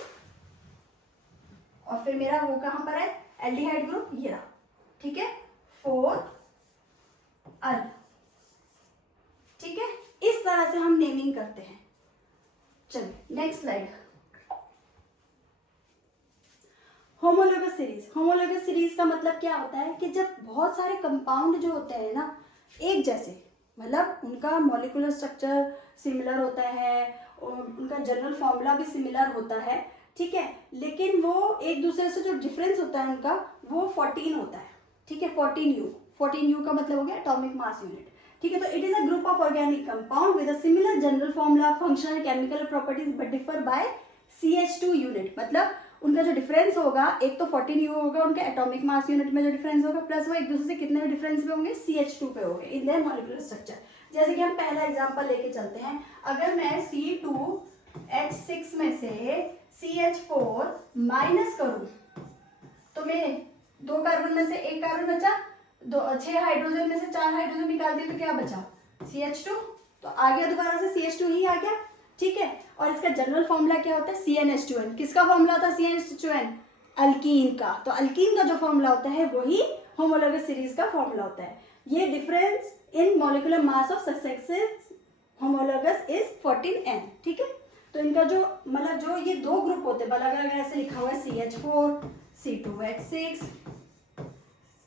और फिर मेरा वो कहां पर है, एल्डिहाइड ग्रुप ये रहा, ठीक है, 4 अल, ठीक है। इस तरह से हम नेमिंग करते हैं। चलिए next slide, homologous series. Homologous series का मतलब क्या होता है कि जब बहुत सारे कंपाउंड जो होते हैं ना एक जैसे, मतलब उनका मॉलिक्यूलर स्ट्रक्चर सिमिलर होता है और उनका जनरल फॉर्मूला भी सिमिलर होता है, ठीक है, लेकिन वो एक दूसरे से जो डिफरेंस होता है उनका वो 14 होता है, ठीक है, 14U, 14U का मतलब हो गया एटॉमिक मास यूनिट, ठीक है। तो it is a group of organic compound with a similar general formula, functional chemical properties but differ by CH2 unit. मतलब उनका जो डिफरेंस होगा, एक तो 14U होगा उनके एटॉमिक मास यूनिट में जो डिफरेंस होगा, प्लस वो एक दूसरे से कितने में डिफरेंस पे होंगे, CH2 पे होंगे इन देयर मॉलिक्यूलर स्ट्रक्चर। जैसे कि हम पहला एग्जांपल लेके चलते हैं, अगर मैं C2H6 में से CH4 माइनस करूं तो मेरे 2 कार्बन में से 1 कार्बन बचा, 6 हाइड्रोजन में से 4 हाइड्रोजन निकाल दिए तो क्या बचा, CH2। तो आ गया दोबारा से CH2 ही आ गया, ठीक है। और इसका जनरल फॉर्मूला क्या होता है, CnH2n। किसका फॉर्मूला होता है CnH2n, अल्कीन का। तो अल्कीन का जो फॉर्मूला होता है वही होमोलॉगस सीरीज का फॉर्मूला होता है। ये difference in molecular mass of successive homologous is 14n, ठीक है। तो इनका जो मतलब जो ये 2 ग्रुप होते हैं, अगर ऐसे लिखा हुआ है CH4, C2H6,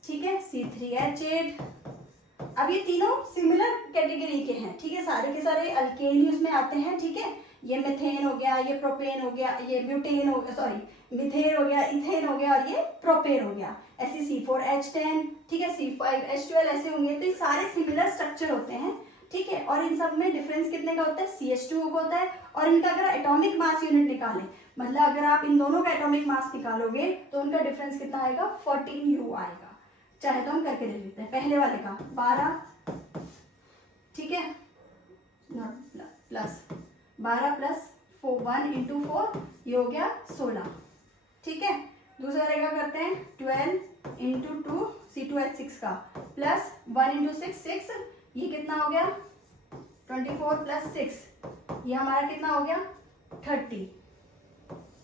ठीक है, C3H8, अब ये तीनों सिमिलर कैटेगरी के हैं, ठीक है, सारे के सारे अल्केन ही उसमें आते हैं, ठीक है। ये मीथेन हो गया, ये प्रोपेन हो गया, ये ब्यूटेन हो गया, सॉरी मीथेन हो गया, इथेन हो गया और ये प्रोपेन हो गया। ऐसे C4H10, ठीक है, C5H12 ऐसे होंगे। तो ये सारे सिमिलर स्ट्रक्चर होते हैं, ठीक है। और इन सब में डिफरेंस कितने का होता है, CH2 का होता है। और इनका अगर एटॉमिक मास यूनिट निकालें, मतलब अगर आप इन दोनों का एटॉमिक मास निकालोगे तो उनका डिफरेंस कितना आएगा, 14U आएगा। चाहे तो हम करके दे देते हैं। पहले वाले का 12, ठीक है, प्लस 12 प्लस 1 इंटू 4, ये हो गया 16, ठीक है। दूसरा वाले का करते हैं 12 इंटू 2 C2H6 का, प्लस 1 इंटू 6 6, ये कितना हो गया 24 प्लस 6, ये हमारा कितना हो गया 30,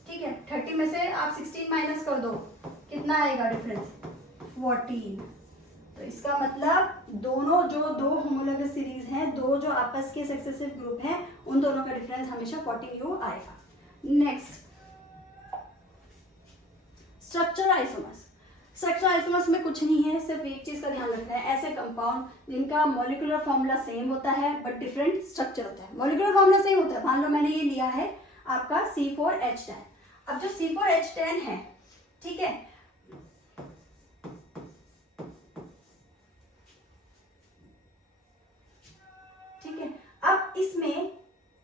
ठीक है। 30 में से आप 16 माइनस कर दो, कितना आएगा डिफरेंस, 14। तो इसका मतलब दोनों जो 2 होमोलॉगस सीरीज हैं, 2 जो आपस के सक्सेसिव ग्रुप हैं, उन दोनों का डिफरेंस हमेशा 14U आएगा। Next, structure isomers. Structure isomers में कुछ नहीं है, सिर्फ एक चीज का ध्यान रखना है, ऐसे कंपाउंड जिनका मॉलिक्यूलर फॉर्मूला सेम होता है बट डिफरेंट स्ट्रक्चर होता है। मॉलिक्यूलर फॉर्मूला सेम होता है, मान लो मैंने ये लिया है आपका C4H10। अब जो C4H10 है, ठीक है, ठीक है, अब इसमें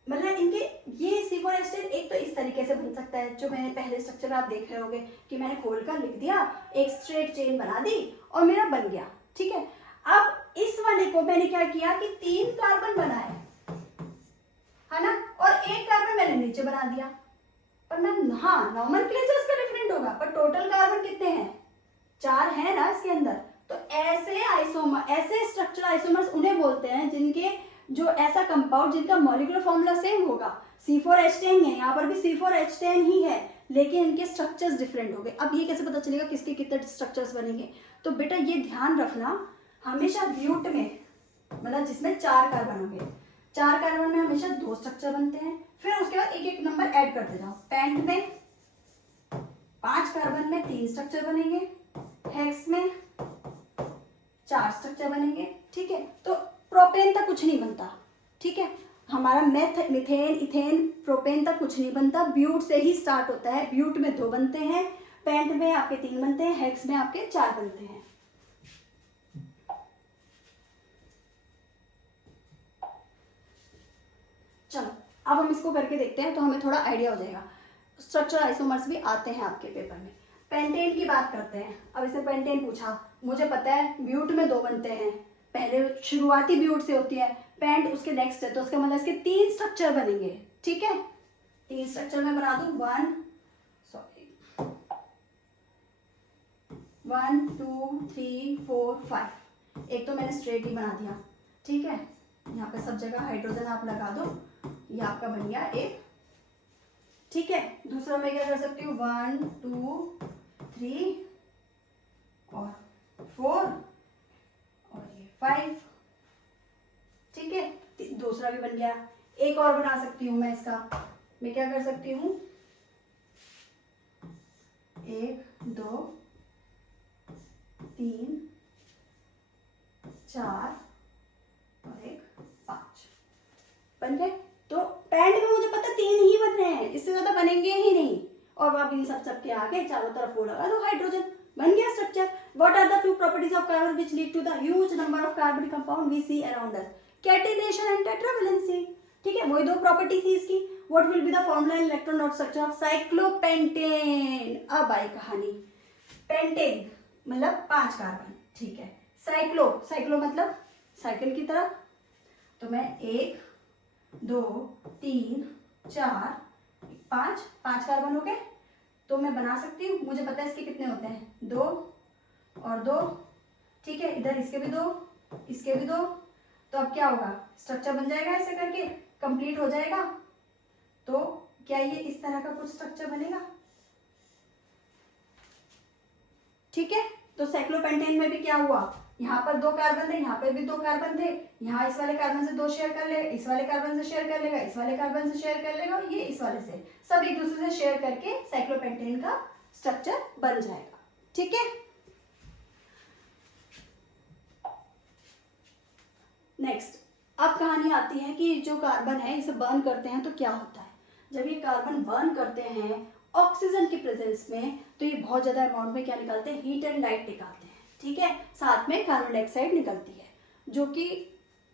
मतलब इनके ये C4H10 एक तो इस तरीके से बन सकता है, जो मैंने पहले स्ट्रक्चर आप देख रहे होंगे कि मैंने खोल कर लिख दिया, एक स्ट्रेट चेन बना दी और मेरा बन गया, ठीक है। अब इस वाले को मैंने क्या किया कि 3 कार्बन बनाए, है ना, और 1 कार्बन मैंने नीचे बना दिया। पर मैं, हाँ, नॉमेनक्लेचर इसका डिफरेंट होगा पर टोटल कार्बन कितने हैं, 4 है ना इसके अंदर। तो ऐसे आइसोमर, ऐसे स्ट्रक्चर आइसोमर्स उन्हें बोलते हैं जिनके जो ऐसा कंपाउंड जिनका मॉलिक्यूलर फॉर्मूला सेम होगा। C4H10 है, यहाँ पर भी C4H10 ही है, लेकिन इनके स्ट्रक्चर्स डिफरेंट हो गए। अब ये कैसे पता चलेगा किसके कितने स्ट्रक्चर्स बनेंगे, तो बेटा ये ध्यान रखना, हमेशा ब्यूट में मतलब जिसमें 4 कार्बन होंगे, 4 कार्बन में हमेशा 2 स्ट्रक्चर बनते हैं, फिर उसके बाद एक एक नंबर ऐड करते जाओ। पेंट में 5 कार्बन में 3 स्ट्रक्चर बनेंगे, हेक्स में 4 स्ट्रक्चर बनेंगे, ठीक है। तो प्रोपेन तक कुछ नहीं बनता, ठीक है, हमारा मीथेन, इथेन, प्रोपेन तक कुछ नहीं बनता, ब्यूट से ही स्टार्ट होता है। ब्यूट में 2 बनते हैं, पेंट में आपके 3 बनते हैं, हेक्स में आपके 4 बनते हैं। चलो अब हम इसको करके देखते हैं तो हमें थोड़ा आइडिया हो जाएगा। स्ट्रक्चर आइसोमर्स भी आते हैं आपके पेपर में। पेंटेन की बात करते हैं। अब इसने पेंटेन पूछा, मुझे पता है ब्यूट में 2 बनते हैं, पहले शुरुआती ब्यूट से होती है, पेंट उसके नेक्स्ट है, तो उसका मतलब इसके 3 स्ट्रक्चर बनेंगे, ठीक है। 3 स्ट्रक्चर में बना दूं, 1 2 3 4 5। एक तो मैंने स्ट्रेट ही बना दिया, ठीक है, यहाँ पे सब जगह हाइड्रोजन आप लगा दो, ये आपका बन गया एक, ठीक है। दूसरा मैं क्या कर सकती हूँ, 1 2 3 और 4 और ये 5, ठीक है, दूसरा भी बन गया। एक और बना सकती हूँ मैं इसका, मैं क्या कर सकती हूँ, 1 2 3 4 और 1 5 बन गए। तो पैंट में मुझे पता 3 ही बनने हैं, इससे ज्यादा बनेंगे ही नहीं। और अब इन सब के आगे चारों तरफ वो लगा दो हाइड्रोजन, बन गया structure. What are the two properties of carbon which lead to the huge number of carbon compound we see around us? Catenation and tetravalency. ठीक है, वही दो प्रॉपर्टी थी इसकी. What will be the formula and electron structure of cyclopentane? अब आई कहानी. Pentane मतलब 5 carbon. ठीक है. साइक्लो मतलब साइकिल की तरह. तो मैं 1 2 3 4 5 कार्बन हो गए. तो मैं बना सकती हूँ, मुझे पता है इसके कितने होते हैं, 2 और 2. ठीक है, इधर इसके भी 2, इसके भी 2. तो अब क्या होगा, स्ट्रक्चर बन जाएगा ऐसे करके, कंप्लीट हो जाएगा. तो क्या ये इस तरह का कुछ स्ट्रक्चर बनेगा. ठीक है. तो साइक्लोपेंटेन में भी क्या हुआ, यहाँ पर 2 कार्बन थे, यहाँ पे भी 2 कार्बन थे. यहाँ इस वाले कार्बन से 2 शेयर कर लेगा, इस वाले कार्बन से शेयर कर लेगा, इस वाले कार्बन से शेयर कर लेगा, और ये इस वाले से, सब एक दूसरे से शेयर करके साइक्लोपेंटेन का स्ट्रक्चर बन जाएगा. ठीक है. नेक्स्ट, अब कहानी आती है कि जो कार्बन है इसे बर्न करते हैं तो क्या होता है. जब ये कार्बन बर्न करते हैं ऑक्सीजन की प्रेजेंस में, तो ये बहुत ज्यादा अमाउंट में क्या निकालते हैं, हीट एंड लाइट निकालते हैं. ठीक है. साथ में कार्बन डाइऑक्साइड निकलती है, जो कि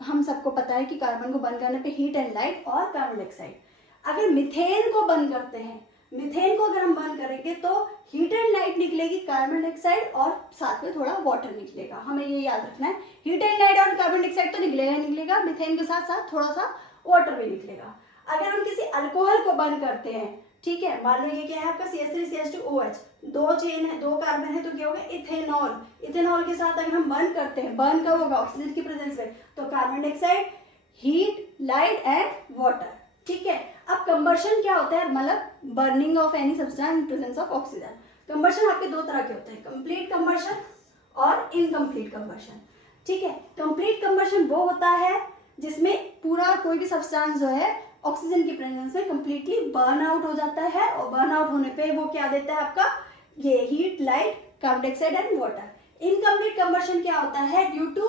हम सबको पता है कि कार्बन को बर्न करने पे हीट एंड लाइट और कार्बन डाइऑक्साइड. अगर मीथेन को बर्न करते हैं, मीथेन को अगर हम बर्न करेंगे तो हीट एंड लाइट निकलेगी, कार्बन डाइऑक्साइड और साथ में थोड़ा वाटर निकलेगा. हमें ये याद रखना है, हीट एंड लाइट और कार्बन डाइऑक्साइड तो निकलेगा, मीथेन के साथ साथ थोड़ा सा वाटर भी निकलेगा. अगर हम किसी अल्कोहल को बर्न करते हैं, ठीक है, मान लो ये क्या है आपका CH3CH2OH, 2 चेन है, 2 कार्बन है, तो क्या होगा, इथेनॉल. इथेनॉल के साथ अगर हम बर्न करते हैं, बर्न कब होगा, ऑक्सीजन की प्रेजेंस में, तो carbon dioxide, heat, light and water. ठीक है. अब कंबर्शन क्या होता है, मतलब burning of any substance in presence of oxygen. Combustion आपके 2 तरह के होते हैं, कंप्लीट कंबर्शन और इनकम्प्लीट कंबर्शन. ठीक है. कंप्लीट कंबर्शन वो होता है जिसमें पूरा कोई भी सब्सटेंस जो है ऑक्सीजन की प्रेजेंस में कंप्लीटली बर्न आउट हो जाता है, और बर्न आउट होने पे वो क्या देता है आपका, ये heat, light, carbon dioxide and water. Incomplete combustion क्या होता है, due to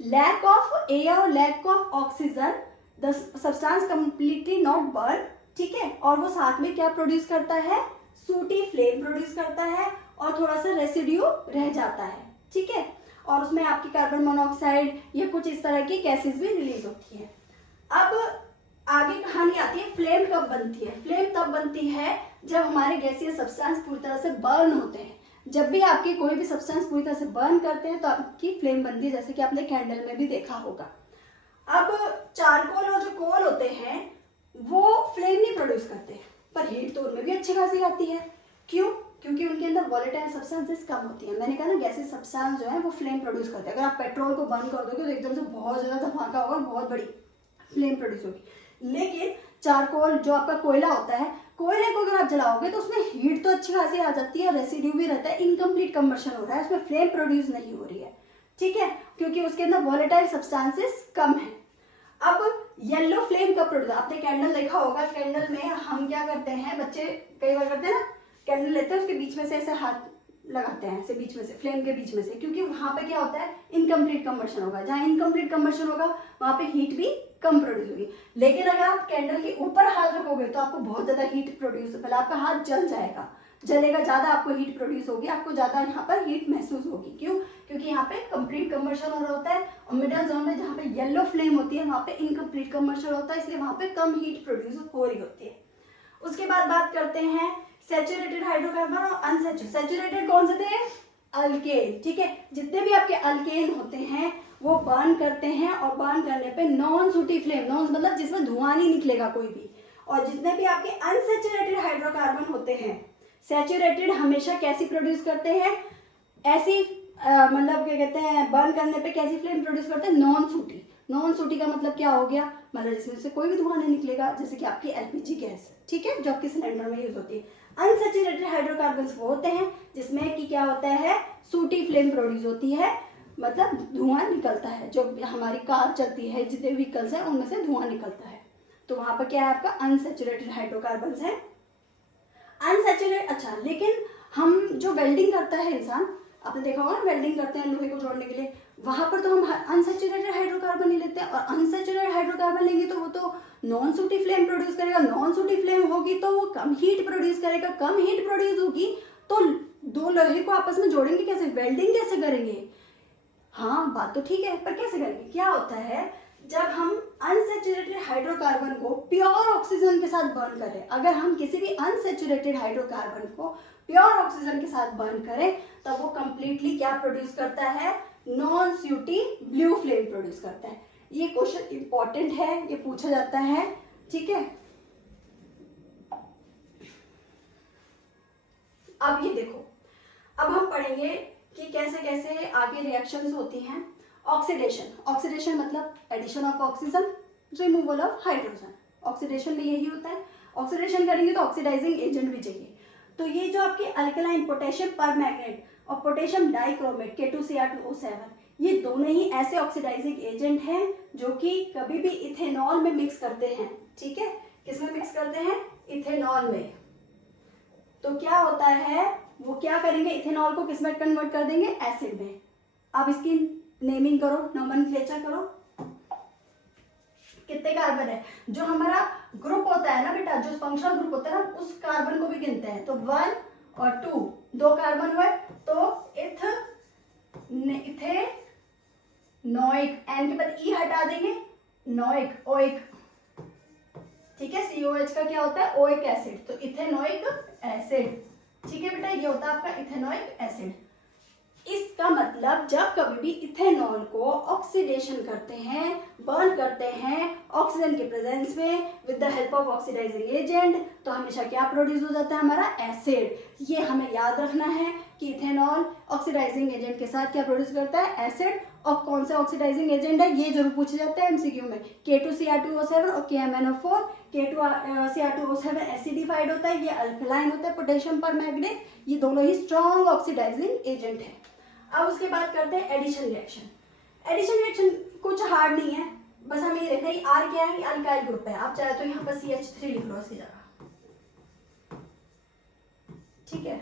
lack of air और lack of oxygen the substance completely not burn. ठीक है. और वो साथ में क्या प्रोड्यूस करता है, सूटी फ्लेम प्रोड्यूस करता है, और थोड़ा सा रेसिड्यू रह जाता है. ठीक है. और उसमें आपकी कार्बन मोनोऑक्साइड या कुछ इस तरह की गैसेस भी रिलीज होती है. अब आगे कहानी आती है, फ्लेम कब बनती है. फ्लेम तब बनती है जब हमारे गैसीय सब्सटेंस पूरी तरह से बर्न होते हैं. जब भी आपकी कोई भी सब्सटेंस पूरी तरह से बर्न करते हैं तो आपकी फ्लेम बनती है, जैसे कि आपने कैंडल में भी देखा होगा. अब चारकोल और जो कोल होते हैं वो फ्लेम नहीं प्रोड्यूस करते, पर हीट तो उनमें भी अच्छी खासी आती है. क्यों? क्योंकि उनके अंदर वॉलेटाइल सब्सटेंसेस कम होती है. मैंने कहा ना, गैसीय सब्सटेंस जो है वो फ्लेम प्रोड्यूस करते हैं. अगर आप पेट्रोल को बर्न कर दोगे तो एकदम से बहुत ज्यादा धमाका होगा, बहुत बड़ी फ्लेम प्रोड्यूस होगी. लेकिन चारकोल जो आपका कोयला होता है, कोयले को अगर आप जलाओगे तो उसमें हीट तो अच्छी खासी आ जाती है, रेसिड्यू भी रहता है, इनकम्प्लीट कंबशन हो रहा है, उसमें फ्लेम प्रोड्यूस नहीं हो रही है. ठीक है. क्योंकि उसके अंदर वॉलेटाइल सब्सटेंसेस कम है. अब येलो फ्लेम कब प्रोड्यूस, आपने कैंडल देखा होगा, कैंडल में हम क्या करते हैं, बच्चे कई बार करते हैं ना, कैंडल लेते हैं, उसके बीच में से ऐसे हाथ लगाते हैं, ऐसे बीच में से, फ्लेम के बीच में से, क्योंकि वहां पे क्या होता है, इनकम्प्लीट कंबशन होगा. जहाँ इनकम्प्लीट कंबशन होगा वहां पे हीट भी कम प्रोड्यूस होगी. लेकिन अगर आप कैंडल के ऊपर हाथ रखोगे तो आपको बहुत ज्यादा हीट प्रोड्यूस, पहले आपका हाथ जल जाएगा, जलेगा ज्यादा, आपको हीट प्रोड्यूस होगी, आपको ज्यादा यहाँ पर हीट महसूस होगी. क्यों? क्योंकि यहाँ पे कंप्लीट कंबशन हो रहा होता है, और मिडल जोन में जहाँ पे येलो फ्लेम होती है वहां पे इनकम्प्लीट कंबशन होता है, इसलिए वहां पे कम हीट प्रोड्यूस हो रही होती है. उसके बाद बात करते हैं सैचुरेटेड हाइड्रोकार्बन और अनसैचुरेटेड. सैचुरेटेड कौन से थे, अल्केन. ठीक है. जितने भी आपके अल्केन होते हैं वो बर्न करते हैं, और बर्न करने पे नॉन सूटी फ्लेम, नॉन मतलब जिसमें धुआं नहीं निकलेगा कोई भी. और जितने भी आपके अनसैचुरेटेड हाइड्रोकार्बन होते हैं, सैचुरेटेड हमेशा कैसी प्रोड्यूस करते हैं, ऐसी मतलब क्या कहते हैं, बर्न करने पे कैसी फ्लेम प्रोड्यूस करते हैं, नॉन सूटी. नॉन सूटी का मतलब क्या हो गया, मतलब जिसमें से कोई भी धुआं नहीं निकलेगा, जैसे कि आपकी LPG गैस. ठीक है, जो आपके सिलेंडर में यूज होती है. अनसैचुरेटेड हाइड्रोकार्बन्स वो होते हैं जिसमें कि क्या होता है, सूटी फ्लेम प्रोड्यूस होती है, मतलब धुआं निकलता है. जो हमारी कार चलती है, जितने व्हीकल्स हैं उनमें से धुआं निकलता है, तो वहां पर क्या है आपका अनसैचुरेटेड हाइड्रोकार्बन्स है. अनसैचुरेटेड. अच्छा, लेकिन हम जो वेल्डिंग करता है इंसान, आपने देखा होगा ना, वेल्डिंग करते हैं लोहे को जोड़ने के लिए, वहां पर तो हम अनसैचुरेटेड हाइड्रोकार्बन ही लेते हैं. और अनसैचुरेटेड हाइड्रोकार्बन लेंगे तो वो तो नॉन सूटी फ्लेम प्रोड्यूस करेगा. नॉन सूटी फ्लेम होगी तो वो कम हीट प्रोड्यूस करेगा, कम हीट प्रोड्यूस होगी तो दो लोहे को आपस में जोड़ेंगे कैसे, वेल्डिंग कैसे करेंगे? हाँ बात तो ठीक है, पर कैसे करेंगे? क्या होता है, जब हम अनसैचुरेटेड हाइड्रोकार्बन को प्योर ऑक्सीजन के साथ बर्न करें, अगर हम किसी भी अनसैचुरेटेड हाइड्रोकार्बन को प्योर ऑक्सीजन के साथ बर्न करें, तब वो कंप्लीटली क्या प्रोड्यूस करता है, नॉन स्यूटी ब्लू फ्लेम प्रोड्यूस करता है। ये क्वेश्चन इंपॉर्टेंट है, ये पूछा जाता है, ठीक है। अब ये देखो, अब हम पढ़ेंगे कि कैसे कैसे आगे रिएक्शंस होती हैं। ऑक्सीडेशन मतलब addition of oxygen, removal of hydrogen. Oxidation में यही होता है, ऑक्सीडेशन करेंगे तो ऑक्सीडाइजिंग एजेंट भी चाहिए। तो ये जो आपके अल्कलाइन पोटेशियम परमैंगनेट और पोटेशियम डाइक्रोमेट K2Cr2O7, ये दोनों ही ऐसे ऑक्सीडाइजिंग एजेंट हैं जो कि कभी भी इथेनॉल में मिक्स करते हैं, ठीक है। किसमें मिक्स करते हैं, इथेनॉल में। तो क्या होता है, वो क्या करेंगे, इथेनॉल को किसमें कन्वर्ट कर देंगे, एसिड में। अब इसकी नेमिंग करो, नोमेनक्लेचर करो। कितने कार्बन है, जो हमारा ग्रुप होता है ना बेटा, जो फंक्शनल ग्रुप होता है ना, उस कार्बन को भी गिनते हैं। तो 1 और 2, 2 कार्बन हुए, तो इथे नोइक, एन के बाद ई हटा देंगे, नोइक ओइक, ठीक है। COH का क्या होता है, ओइक एसिड, तो इथेनोइक एसिड, ठीक है बेटा, ये होता है आपका इथेनोइक एसिड। इसका मतलब जब कभी भी इथेनॉल को ऑक्सीडेशन करते हैं, बर्न करते हैं ऑक्सीजन के प्रेजेंस में with the help of oxidising agent, तो हमेशा क्या प्रोड्यूस हो जाता है, हमारा एसिड। ये हमें याद रखना है कि इथेनॉल ऑक्सीडाइजिंग एजेंट के साथ क्या प्रोड्यूस करता है, एसिड। और कौन सा ऑक्सीडाइजिंग एजेंट है, ये जरूर पूछे जाते हैं MCQ में, K2Cr2O7 और KMnO4। K2Cr2O7 एसिडिफाइड होता है, ये अल्कलाइन होता है, पोटेशियम परमैंगनेट, ये दोनों ही स्ट्रॉन्ग ऑक्सीडाइजिंग एजेंट है। अब उसके बाद करते हैं एडिशन रिएक्शन। एडिशन रिएक्शन कुछ हार्ड नहीं है, बस हमें ये देखना है R क्या है, ये अल्काइल ग्रुप है। आप चाहे तो यहाँ पर CH3 लिख लो इसकी जगह, ठीक है।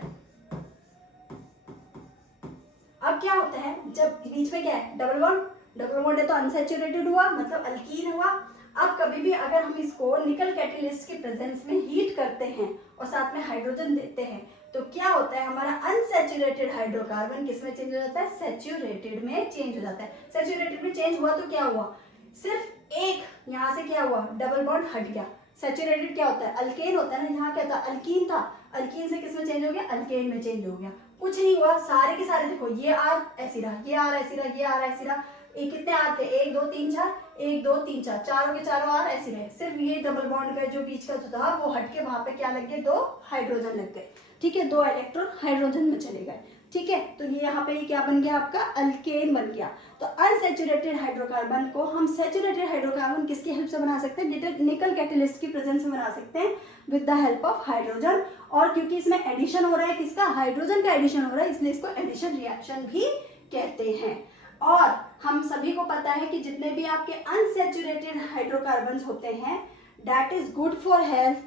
अब क्या होता है, जब बीच में क्या है, डबल बॉन्ड है, तो अनसैचुरेटेड हुआ, मतलब अल्कीन हुआ। अब कभी भी अगर हम इसको निकल कैटेलिस्ट के प्रेजेंस में हीट करते हैं और साथ में हाइड्रोजन देते हैं, तो क्या होता है, हमारा अनसैचुरेटेड हाइड्रोकार्बन किसमें चेंज हो जाता है, सैचुरेटेड में चेंज हो जाता है। सैचुरेटेड में चेंज हुआ तो क्या हुआ, सिर्फ एक यहाँ से क्या हुआ, डबल बॉन्ड हट गया। सैचुरेटेड क्या होता है, अल्केन होता है ना, यहाँ क्या था, अल्कीन था, अल्कीन से किसमें चेंज हो गया, अल्केन में चेंज हो गया। कुछ नहीं हुआ, सारे के सारे देखो, ये R ऐसी रहा, ये R ऐसी रहा, ये R ऐसी रहा। ये कितने R थे, 1 2 3 4, 1 2 3 4, चारों के चारों R ऐसे रहे। सिर्फ ये डबल बॉन्ड का जो बीच का जो था वो हट के वहां पे क्या लग गए, 2 हाइड्रोजन लग गए, ठीक है। 2 इलेक्ट्रॉन हाइड्रोजन में चले गए, ठीक है। तो ये यहाँ पे ये क्या बन गया, आपका अल्केन बन गया। तो अनसैचुरेटेड हाइड्रोकार्बन को हम सैचुरेटेड हाइड्रोकार्बन किसकी हेल्प से बना सकते हैं, निकल कैटेलिस्ट की प्रेजेंस में बना सकते हैं with the help of hydrogen. और क्योंकि इसमें एडिशन हो रहा है, किसका, हाइड्रोजन का एडिशन हो रहा है, इसलिए इसको एडिशन रिएक्शन भी कहते हैं। और हम सभी को पता है कि जितने भी आपके अनसैचुरेटेड हाइड्रोकार्बन्स होते हैं, that is good for health,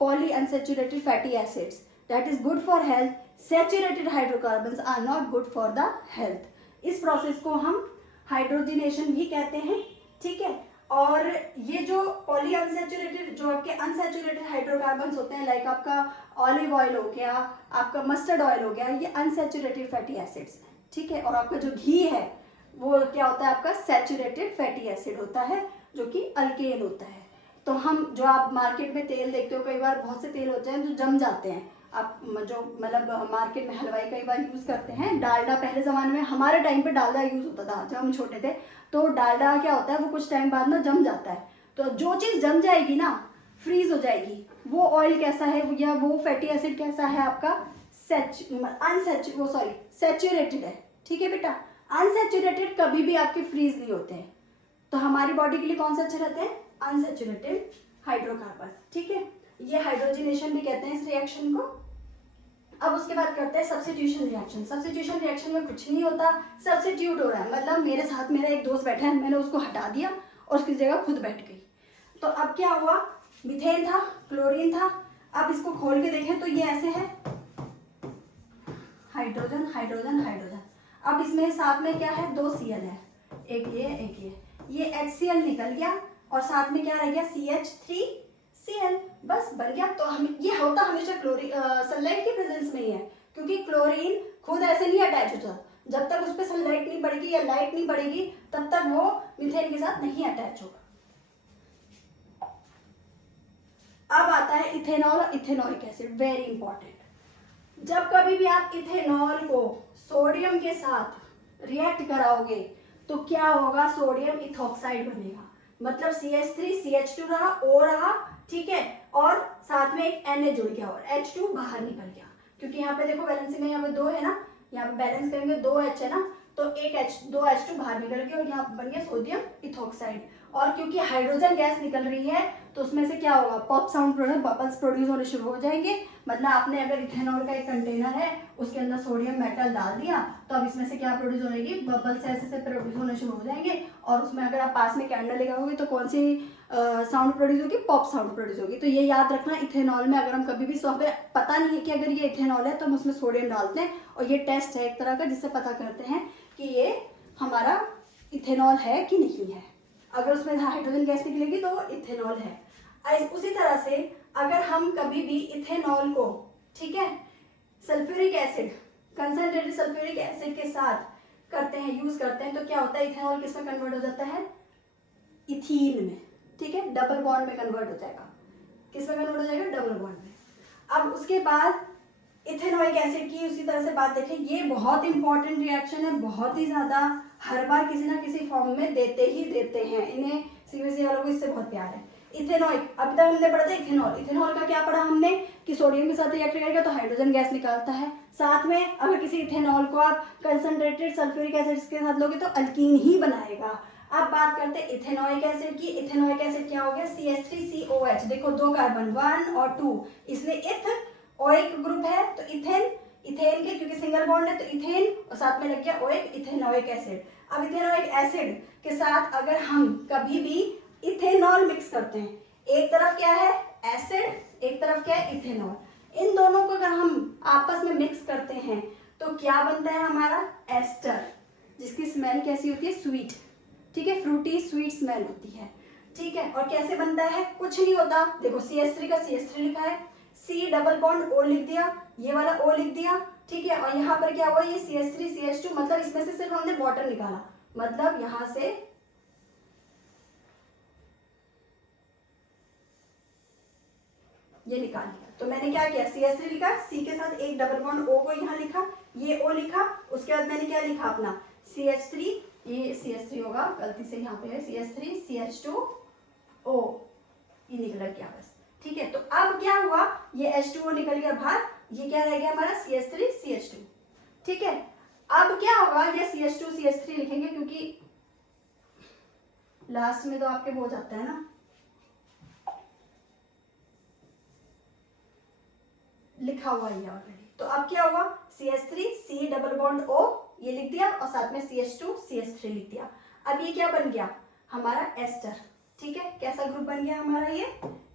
poly unsaturated fatty acids, that is good for health, saturated hydrocarbons are not good for the health. इस प्रोसेस को हम हाइड्रोजिनेशन भी कहते हैं, ठीक है। और ये जो पॉली अनसैचुरेटेड, जो आपके अनसैचुरेटेड हाइड्रोकार्बन्स होते हैं, लाइक आपका ऑलिव ऑयल हो गया, आपका मस्टर्ड ऑयल हो गया, ये अनसैचुरेटेड फैटी एसिड्स, ठीक है। और आपका जो घी है वो क्या होता है, आपका सैचुरेटेड फैटी एसिड होता है, जो कि अल्केन होता है। तो हम जो आप मार्केट में तेल देखते हो, कई बार बहुत से तेल होते हैं जो जम जाते हैं। आप जो मतलब मार्केट में हलवाई कई बार यूज़ करते हैं डालडा, पहले ज़माने में हमारे टाइम पे डालडा यूज़ होता था जब हम छोटे थे। तो डालडा क्या होता है, वो कुछ टाइम बाद ना जम जाता है। तो जो चीज़ जम जाएगी ना, फ्रीज हो जाएगी, वो ऑयल कैसा है, या वो फैटी एसिड कैसा है, आपका सैचुरेटेड है, ठीक है बेटा। अनसैचुरेटेड कभी भी आपके फ्रीज नहीं होते हैं। तो हमारी बॉडी के लिए कौन से अच्छे रहते हैं, अनसैचुरेटेड हाइड्रोकार्बन, ठीक है। ये हाइड्रोजिनेशन भी कहते हैं इस रिएक्शन को। अब उसके बाद करते हैं सब्स्टिट्यूशन रिएक्शन। सब्स्टिट्यूशन रिएक्शन में कुछ नहीं होता, सब्स्टिट्यूट हो रहा है, मतलब मेरे साथ मेरा एक दोस्त बैठा है, मैंने उसको हटा दिया और उसकी जगह खुद बैठ गई। तो अब क्या हुआ, मीथेन था, क्लोरीन था। अब इसको खोल के देखें तो ये ऐसे है, हाइड्रोजन हाइड्रोजन हाइड्रोजन। अब इसमें साथ में क्या है, 2 Cl है, एक ये HCl निकल गया और साथ में क्या रह गया, CH3Cl, बस बन गया। तो हम ये होता हमेशा सनलाइट की प्रेजेंस में ही है, क्योंकि क्लोरीन खुद ऐसे नहीं अटैच होता, जब तक उस पर सनलाइट नहीं पड़ेगी या लाइट नहीं पड़ेगी तब तक वो मीथेन के साथ नहीं अटैच होगा। अब आता है इथेनॉल और इथेनॉइक एसिड, वेरी इंपॉर्टेंट। जब कभी भी आप इथेनॉल को सोडियम के साथ रिएक्ट कराओगे तो क्या होगा, सोडियम इथॉक्साइड बनेगा, मतलब CH3 CH2 रहा, O रहा, ठीक है, और साथ में एक Na जुड़ गया और H2 बाहर निकल गया, क्योंकि यहाँ पे देखो बैलेंस में यहाँ पे 2 है ना, यहाँ पे बैलेंस करेंगे 2 H है ना, तो एक दो H2 बाहर निकल गया और यहाँ बन गया सोडियम इथॉक्साइड। और क्योंकि हाइड्रोजन गैस निकल रही है तो उसमें से क्या होगा, pop sound product, bubbles produce होने शुरू हो जाएंगे। मतलब आपने अगर इथेनॉल का एक कंटेनर है उसके अंदर सोडियम मेटल डाल दिया तो अब इसमें से क्या प्रोड्यूस होगी, बबल्स ऐसे से प्रोड्यूस होने शुरू हो जाएंगे। और उसमें अगर आप पास में कैंडल लगाओगे तो कौन सी साउंड प्रोड्यूस होगी, पॉप साउंड प्रोड्यूस होगी। तो ये याद रखना, इथेनॉल में अगर हम कभी भी पता नहीं है कि अगर ये इथेनॉल है तो हम उसमें सोडियम डालते हैं, और ये टेस्ट है एक तरह का जिससे पता करते हैं कि ये हमारा इथेनॉल है कि नहीं है। अगर उसमें हाइड्रोजन गैस निकलेगी तो इथेनॉल है। उसी तरह से अगर हम कभी भी इथेनॉल को, ठीक है, sulphuric acid, concentrated sulphuric acid के साथ करते हैं, यूज करते हैं, तो क्या होता है, इथेनॉल किस में कन्वर्ट हो जाता है, इथीन में, ठीक है, डबल बॉन्ड में कन्वर्ट हो जाएगा। किस में कन्वर्ट हो जाएगा, डबल बॉन्ड में। अब उसके बाद इथेनॉइक एसिड की उसी तरह से बात देखें, ये बहुत इंपॉर्टेंट रिएक्शन है, बहुत ही ज्यादा, हर बार किसी ना किसी फॉर्म में देते ही देते हैं, इन्हें सीबीएसई वालों को इससे बहुत प्यार है। इथेनॉइक, अभी तक हमने पढ़ा था इथेनॉल, इथेनॉल का क्या पढ़ा हमने कि सोडियम के साथ रिएक्ट करेगा तो हाइड्रोजन गैस निकालता है। साथ में अगर किसी इथेनॉल को आप कंसंट्रेटेड सल्फ्यूरिक एसिड के साथ लोगे तो अल्कीन ही बनाएगा। अब बात करते हैं इथेनॉइक एसिड की। इथेनॉइक एसिड क्या हो गया, CH3COH, देखो 2 कार्बन 1 और 2, इसलिए इथ ओइक ग्रुप है तो इथेन, इथेन के क्योंकि सिंगल बॉन्ड है तो इथेन, और साथ में लग गया ओइक, इथेनॉइक एसिड। अब इथेनॉइक एसिड के साथ अगर हम कभी भी इथेनॉल मिक्स करते हैं, एक तरफ क्या है एसिड, एक तरफ क्या है इथेनॉल, इन दोनों को अगर हम आपस में मिक्स करते हैं तो क्या बनता है हमारा एस्टर, जिसकी स्मेल कैसी होती है, स्वीट, ठीक है, फ्रूटी स्वीट स्मेल होती है, ठीक है। और कैसे बनता है, कुछ नहीं होता, देखो CH3 का CH3 लिखा है, C डबल बॉन्ड O लिख दिया, ये वाला O लिख दिया, ठीक है, और यहाँ पर क्या हुआ, ये CH3 CH2, मतलब इसमें से सिर्फ हमने वाटर निकाला, मतलब यहां से ये निकाल लिया। तो मैंने क्या किया, CH3 लिखा, C के साथ एक डबल बॉन्ड O को यहाँ लिखा, ये O लिखा, उसके बाद मैंने क्या लिखा अपना CH3, ये CH3 होगा, गलती से यहाँ पे है CH3 CH2O, ये निकल गया बस, ठीक है। तो अब क्या हुआ, ये H2O निकल गया बाहर, ये क्या रह गया हमारा CH3 CH2, ठीक है। अब क्या होगा, ये CH2 CH3 लिखेंगे क्योंकि लास्ट में तो आपके वो हो जाता है ना, लिखा हुआ है ऑलरेडी। तो अब क्या हुआ, CH3 C double bond O ये लिख दिया और साथ में CH2 CH3 लिख दिया। अब ये क्या बन गया हमारा एस्टर, ठीक है, कैसा ग्रुप बन गया हमारा, ये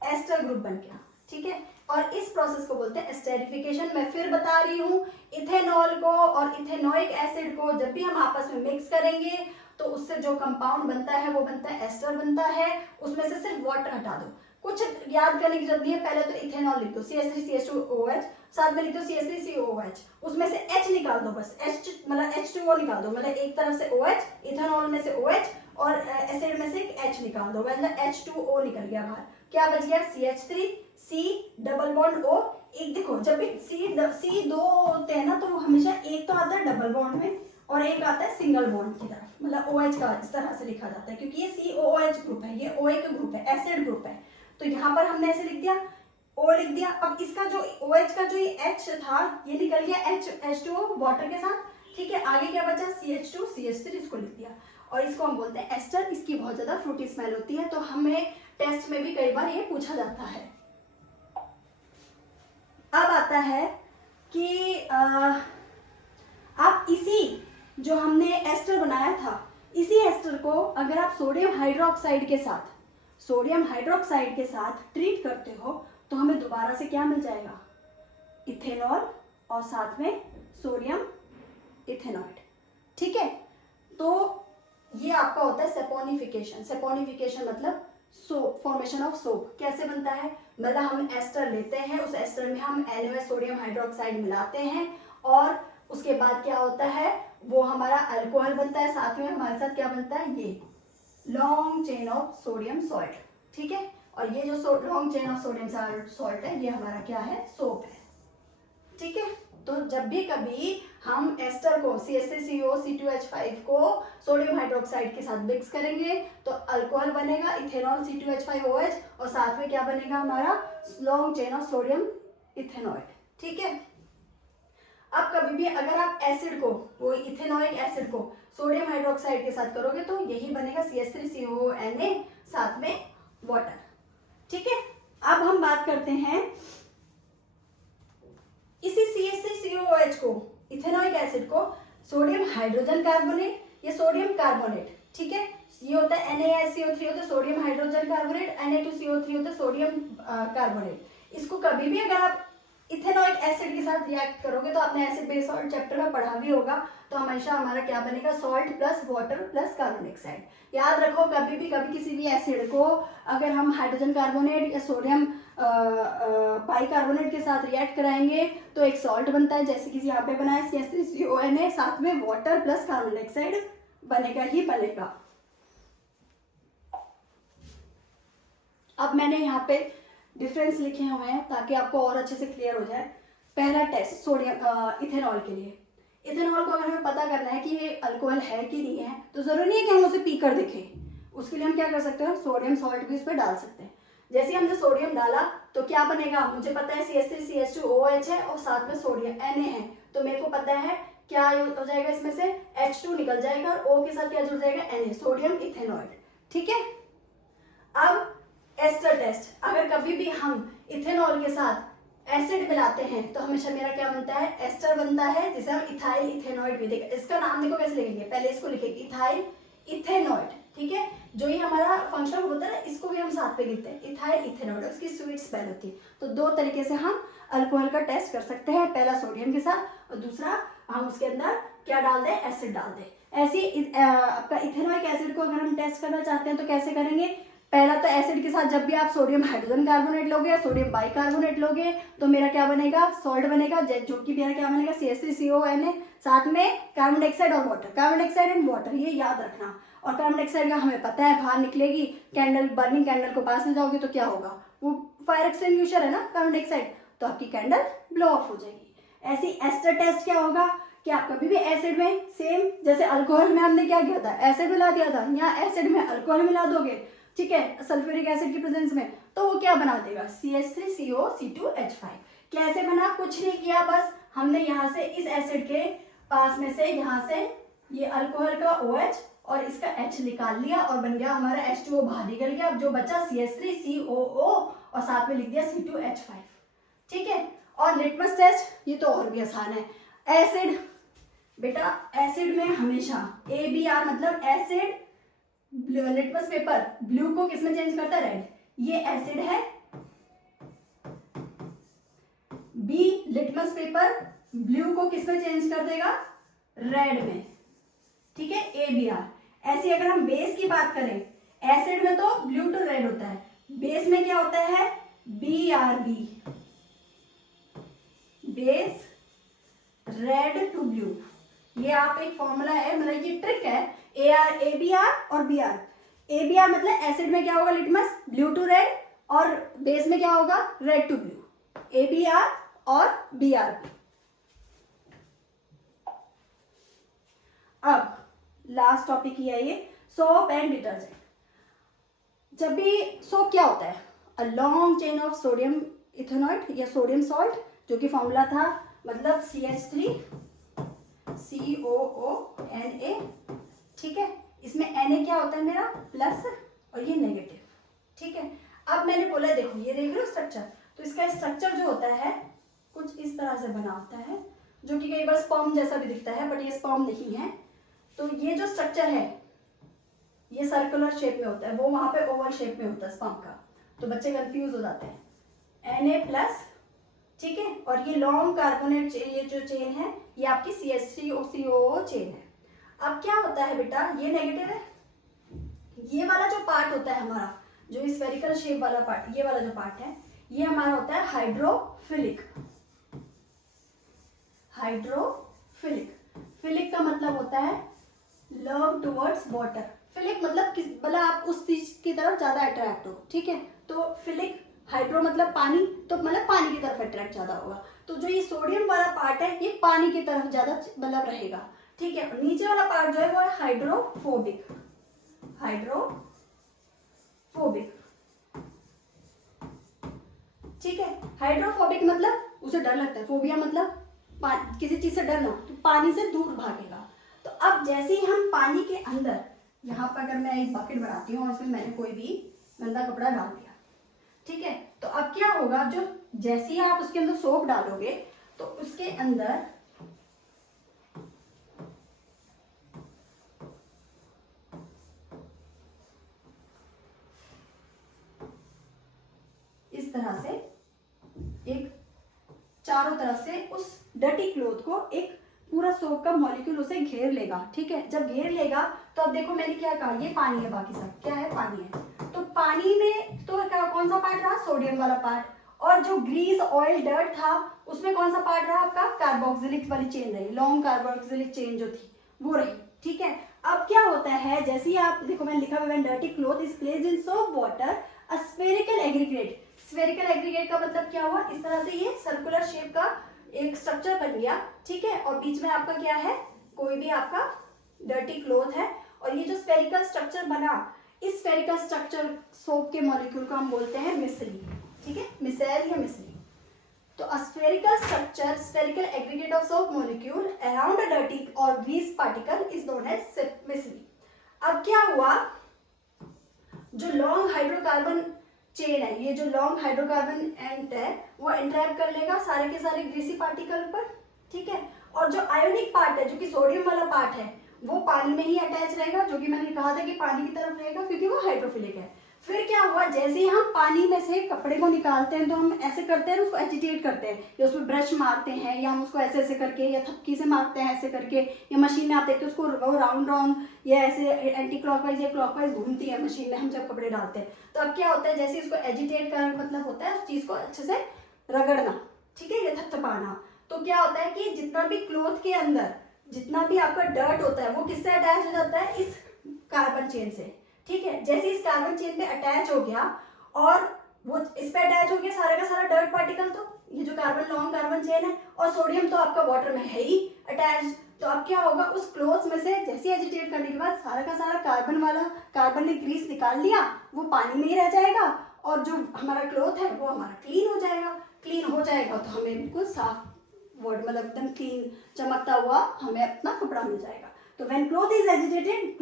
एस्टर ग्रुप बन गया, ठीक है। और इस प्रोसेस को बोलते हैं एस्टेरिफिकेशन। मैं फिर बता रही हूँ, इथेनॉल को और इथेनॉइक एसिड को जब भी हम आपस में मिक्स करेंगे तो उससे जो कंपाउंड बनता है वो बनता है एस्टर बनता है, उसमें से सिर्फ वाटर हटा दो, कुछ याद करने की जरूरत नहीं है। पहले तो इथेनॉल लिख दो CH3 CH2OH, साथ में लिख दो CH3 COOH, उसमें से H निकाल दो, बस H मतलब H2O निकाल दो, मतलब एक तरफ से OH, इथेनॉल में से OH और एसिड में से एक H निकाल दो, मतलब H2O निकल गया बाहर। क्या बच गया CH3 C double bond O। एक देखो जब भी C दो होते हैं ना तो हमेशा एक तो आता है डबल बॉन्ड में और एक आता है सिंगल बॉन्ड की तरफ, मतलब OH का इस तरह से लिखा जाता है क्योंकि ये COOH ग्रुप है, ये OH ग्रुप है, एसिड ग्रुप है। तो यहाँ पर हमने ऐसे लिख दिया, O लिख दिया। अब इसका जो OH का जो ये H था ये निकल गया H2O वाटर के साथ, ठीक है। आगे क्या बचा CH2 CH3, इसको लिख दिया और इसको हम बोलते हैं एस्टर। इसकी बहुत ज्यादा फ्रूटी स्मेल होती है, तो हमें टेस्ट में भी कई बार ये पूछा जाता है। अब आता है कि आप इसी जो हमने एस्टर बनाया था, इसी एस्टर को अगर आप सोडियम हाइड्रोक्साइड के साथ ट्रीट करते हो तो हमें दोबारा से क्या मिल जाएगा, इथेनॉल और साथ में सोडियम इथेनॉइड, ठीक है। तो ये आपका होता है सेपोनिफिकेशन। सेपोनिफिकेशन मतलब सोप, फॉर्मेशन ऑफ सोप। कैसे बनता है, मतलब हम एस्टर लेते हैं, उस एस्टर में हम NaOH सोडियम हाइड्रोक्साइड मिलाते हैं और उसके बाद क्या होता है, वो हमारा अल्कोहल बनता है, साथ में हमारे साथ क्या बनता है, ये long chain of sodium salt, ठीक है। और ये जो long chain of sodium salt है, ये हमारा क्या है, सोप है, ठीक है। तो जब भी कभी हम एस्टर को CH3CO, C2H5 को सोडियम हाइड्रोक्साइड के साथ मिक्स करेंगे तो अल्कोहल बनेगा, इथेनॉल C2H5OH, और साथ में क्या बनेगा हमारा, long chain of sodium ethanoid, ठीक है। अब कभी भी अगर आप एसिड को, वो इथेनॉइक एसिड को सोडियम हाइड्रोक्साइड के साथ करोगे तो यही बनेगा CH3CONA, साथ में वाटर, ठीक है। अब हम बात करते हैं इसी CH3COOH को, इथेनॉइक एसिड को सोडियम हाइड्रोजन कार्बोनेट या सोडियम कार्बोनेट, ठीक है। ये होता है NaSCO3 होता है सोडियम हाइड्रोजन कार्बोनेट, Na2CO3 होता है सोडियम कार्बोनेट। इसको कभी भी अगर आप इथेनॉइक एसिड के साथ रिएक्ट करोगे तो आपने एसिड बेस सॉल्ट चैप्टर में पढ़ा भी होगा, तो हमेशा हमारा क्या बनेगा, salt plus water plus carbon dioxide. याद रखो कभी किसी भी एसिड को अगर हम हाइड्रोजन कार्बोनेट या सोडियम बाइकार्बोनेट के साथ रिएक्ट कराएंगे तो एक सॉल्ट बनता है, जैसे कि यहाँ पे बना है CH3CONA, साथ में वाटर प्लस कार्बन डाइऑक्साइड बनेगा ही बनेगा। अब मैंने यहाँ पे डिफरेंस लिखे हुए हैं ताकि आपको और अच्छे से क्लियर हो जाए। पहला टेस्ट सोडियम इथेनॉल के लिए, इथेनॉल को अगर हमें पता करना है कि ये अल्कोहल है कि नहीं है तो जरूरी नहीं है कि हम उसे पीकर देखें, उसके लिए हम क्या कर सकते हैं, सोडियम सॉल्ट भी उस पर डाल सकते हैं। जैसे हमने सोडियम डाला तो क्या बनेगा, मुझे पता है CH3CH2OH है और साथ में सोडियम Na है, तो मेरे को पता है क्या हो जाएगा, इसमें से H2 निकल जाएगा और O के साथ क्या जुड़ जाएगा, Na, सोडियम इथेनॉइड, ठीक है। अब एस्टर टेस्ट, अगर कभी भी हम इथेनॉल के साथ एसिड मिलाते हैं तो हमेशा मेरा क्या बनता है, एस्टर बनता है, जिसे हम इथाइल इथेनॉइड भी देखें। इसका नाम देखो कैसे लिखेंगे, पहले इसको लिखेंगे इथाइल इथेनॉइड, ठीक है। जो ये हमारा फंक्शनल होता है ना, इसको भी हम साथ पे लिखते हैं इथाइल इथेनॉइड, उसकी स्वीट स्पेल होती है। तो दो तरीके से हम अल्कोहल का टेस्ट कर सकते हैं, पहला सोडियम के साथ और दूसरा हम उसके अंदर क्या डाल दें, एसिड डाल दें। ऐसे आपका इथेनॉइक एसिड को अगर हम टेस्ट करना चाहते हैं तो कैसे करेंगे, पहला तो एसिड के साथ जब भी आप सोडियम हाइड्रोजन कार्बोनेट लोगे या सोडियम बाइकार्बोनेट लोगे तो मेरा क्या बनेगा, सॉल्ट बनेगा, जो कि मेरा क्या बनेगा, CH3CONA, साथ में कार्बन डाइऑक्साइड और water, carbon dioxide and water, ये याद रखना। और कार्बन डाइऑक्साइड का हमें पता है बाहर निकलेगी, कैंडल, बर्निंग कैंडल को पास ले जाओगे तो क्या होगा, वो फायर एक्सटिंग्विशर है ना कार्बन डाइऑक्साइड, तो आपकी कैंडल ब्लो ऑफ हो जाएगी। ऐसी एस्टर टेस्ट क्या होगा कि आप कभी भी एसिड में सेम जैसे अल्कोहल में हमने क्या किया था, एसिड मिला दिया था, यहाँ एसिड में अल्कोहल मिला दोगे, ठीक है, सल्फ्यूरिक एसिड की प्रेजेंस में, तो वो क्या बना देगा, CH3CO C2H5। कैसे बना, कुछ नहीं किया, बस हमने यहाँ से इस एसिड के पास में से यहाँ से ये अल्कोहल का OH और इसका H निकाल लिया और बन गया हमारा H2O, बाहर निकल गया। अब जो बचा CH3COO और साथ में लिख दिया C2H5, ठीक है। और लिटमस टेस्ट, ये तो और भी आसान है। एसिड, बेटा एसिड में हमेशा ABR मतलब एसिड, लिटमस पेपर ब्लू को किसमें चेंज करता है, रेड, ये एसिड है। बी, लिटमस पेपर ब्लू को किसमें चेंज कर देगा, रेड में, ठीक है, ABR। ऐसी अगर हम बेस की बात करें, एसिड में तो ब्लू टू रेड होता है, बेस में क्या होता है, BRB, base red to blue. ये आप एक फॉर्मूला है, मतलब ये ट्रिक है, ABR और BR। ABR मतलब एसिड में क्या होगा, लिटमस, ब्लू टू रेड, और बेस में क्या होगा, रेड टू ब्लू, ABR और BRB। अब लास्ट टॉपिक ही है ये, सोप एंड डिटर्जेंट। जब भी सोप क्या होता है, अ long chain of sodium ethanoid या सोडियम सॉल्ट, जो कि फॉर्मूला था, मतलब CH3COONA, ठीक है। इसमें Na क्या होता है मेरा, प्लस, और ये नेगेटिव, ठीक है। अब मैंने बोला देखो ये देख रहे हो स्ट्रक्चर, तो इसका स्ट्रक्चर जो होता है कुछ इस तरह से बना होता है, जो कि कई बार स्पर्म जैसा भी दिखता है, बट ये स्पर्म नहीं है। तो ये जो स्ट्रक्चर है ये सर्कुलर शेप में होता है, वो वहां पे ओवल शेप में होता है स्पर्म का, तो बच्चे कंफ्यूज हो जाते हैं। Na प्लस, ठीक है, और ये लॉन्ग कार्बोनेट ये जो चेन है ये आपकी CH3COO चेन है। अब क्या होता है बेटा, ये नेगेटिव है, ये वाला जो पार्ट होता है हमारा, जो स्फेरिकल शेप वाला पार्ट, ये वाला जो पार्ट है, ये हमारा होता है हाइड्रोफिलिक। हाइड्रोफिलिक। फिलिक का मतलब होता है लव टुवर्ड्स वाटर। फिलिक मतलब मतलब आप उस चीज की तरफ ज्यादा अट्रैक्ट हो, ठीक है। तो फिलिक, हाइड्रो मतलब पानी, तो मतलब पानी की तरफ अट्रैक्ट ज्यादा होगा। तो जो ये सोडियम वाला पार्ट है ये पानी की तरफ ज्यादा मतलब रहेगा, ठीक है। नीचे वाला पार्ट जो है वो है हाइड्रोफोबिक। हाइड्रोफोबिक, ठीक है। हाइड्रोफोबिक मतलब उसे डर लगता है, फोबिया मतलब किसी चीज से डरना, तो पानी से दूर भागेगा। तो अब जैसे ही हम पानी के अंदर, यहाँ पर अगर मैं एक बकेट बनाती हूँ और इसमें मैंने कोई भी गंदा कपड़ा डाल दिया, ठीक है, तो अब क्या होगा, जो जैसे ही आप उसके अंदर सोप डालोगे तो उसके अंदर इस तरह से एक चारों तरफ से उस डर्टी क्लोथ को एक पूरा सोप का मॉलिक्यूल उसे घेर लेगा, ठीक है। जब घेर लेगा तो अब देखो मैंने क्या कहा, ये पानी है, बाकी सब क्या है, पानी है। तो पानी में तो क्या, कौन सा पार्ट रहा, सोडियम वाला पार्ट। और जो ग्रीस, ऑयल, डर्ट था उसमें कौन सा पार्ट रहा आपका, कार्बोक्सिलिक वाली चेन रही, लॉन्ग कार्बोक्सिलिक चेन जो थी वो रही, ठीक है। अब क्या होता है, जैसे ही आप देखो मैंने लिखा हुआ है dirty cloth is placed in soap water a spherical aggregate. Spherical aggregate का मतलब क्या हुआ, इस तरह से ये सर्कुलर शेप का एक स्ट्रक्चर बन गया, ठीक है। और बीच में आपका क्या है, कोई भी आपका डर्टी क्लोथ है। और ये जो स्फेरिकल स्ट्रक्चर बना, इस स्फेरिकल स्ट्रक्चर सोप के मॉलिक्यूल को हम बोलते हैं मिसली, ठीक है, मिसेल या मिसली। तो a spherical structure, spherical aggregate of soap molecule around a dirty or grease particle is known as micellar. अब क्या हुआ, जो लॉन्ग हाइड्रोकार्बन चेन है, ये जो लॉन्ग हाइड्रोकार्बन एंड है वो एंट्रैप कर लेगा सारे के सारे ग्रीसी पार्टिकल पर, ठीक है। और जो आयोनिक पार्ट है, जो कि सोडियम वाला पार्ट है, वो पानी में ही अटैच रहेगा, जो कि मैंने कहा था कि पानी की तरफ रहेगा क्योंकि वो हाइड्रोफिलिक है। फिर क्या हुआ, जैसे ही हम पानी में से कपड़े को निकालते हैं तो हम ऐसे करते हैं, उसको एजिटेट करते हैं, या उसमें ब्रश मारते हैं, या हम उसको ऐसे ऐसे करके, या थपकी से मारते हैं ऐसे करके, या मशीन में आप देखते हैं उसको राउंड राउंड या ऐसे एंटी क्लॉकवाइज या क्लॉकवाइज घूमती है मशीन में हम जब कपड़े डालते हैं। तो अब क्या होता है, जैसे इसको एजिटेट करने का मतलब होता है उस चीज को अच्छे से रगड़ना, ठीक है, या थपथपाना। तो क्या होता है कि जितना भी क्लोथ के अंदर जितना भी आपका डर्ट होता है वो किससे अटैच हो जाता है, इस कार्बन चेन से, ठीक है। जैसे इस कार्बन चेन पे अटैच हो गया और वो इस पे अटैच हो गया सारा का सारा डर्ट पार्टिकल, तो ये जो कार्बन लॉन्ग कार्बन चेन है, और सोडियम तो आपका वाटर में है ही अटैच। तो अब क्या होगा, उस क्लोथ में से जैसे एजिटेट करने के बाद सारा का सारा कार्बन ने ग्रीस निकाल लिया, वो पानी में ही रह जाएगा, और जो हमारा क्लोथ है वो हमारा क्लीन हो जाएगा। क्लीन हो जाएगा तो हमें बिल्कुल साफ वर्ड मतलब एकदम क्लीन चमकता हुआ हमें अपना कपड़ा मिल जाएगा। तो when cloth is agitated,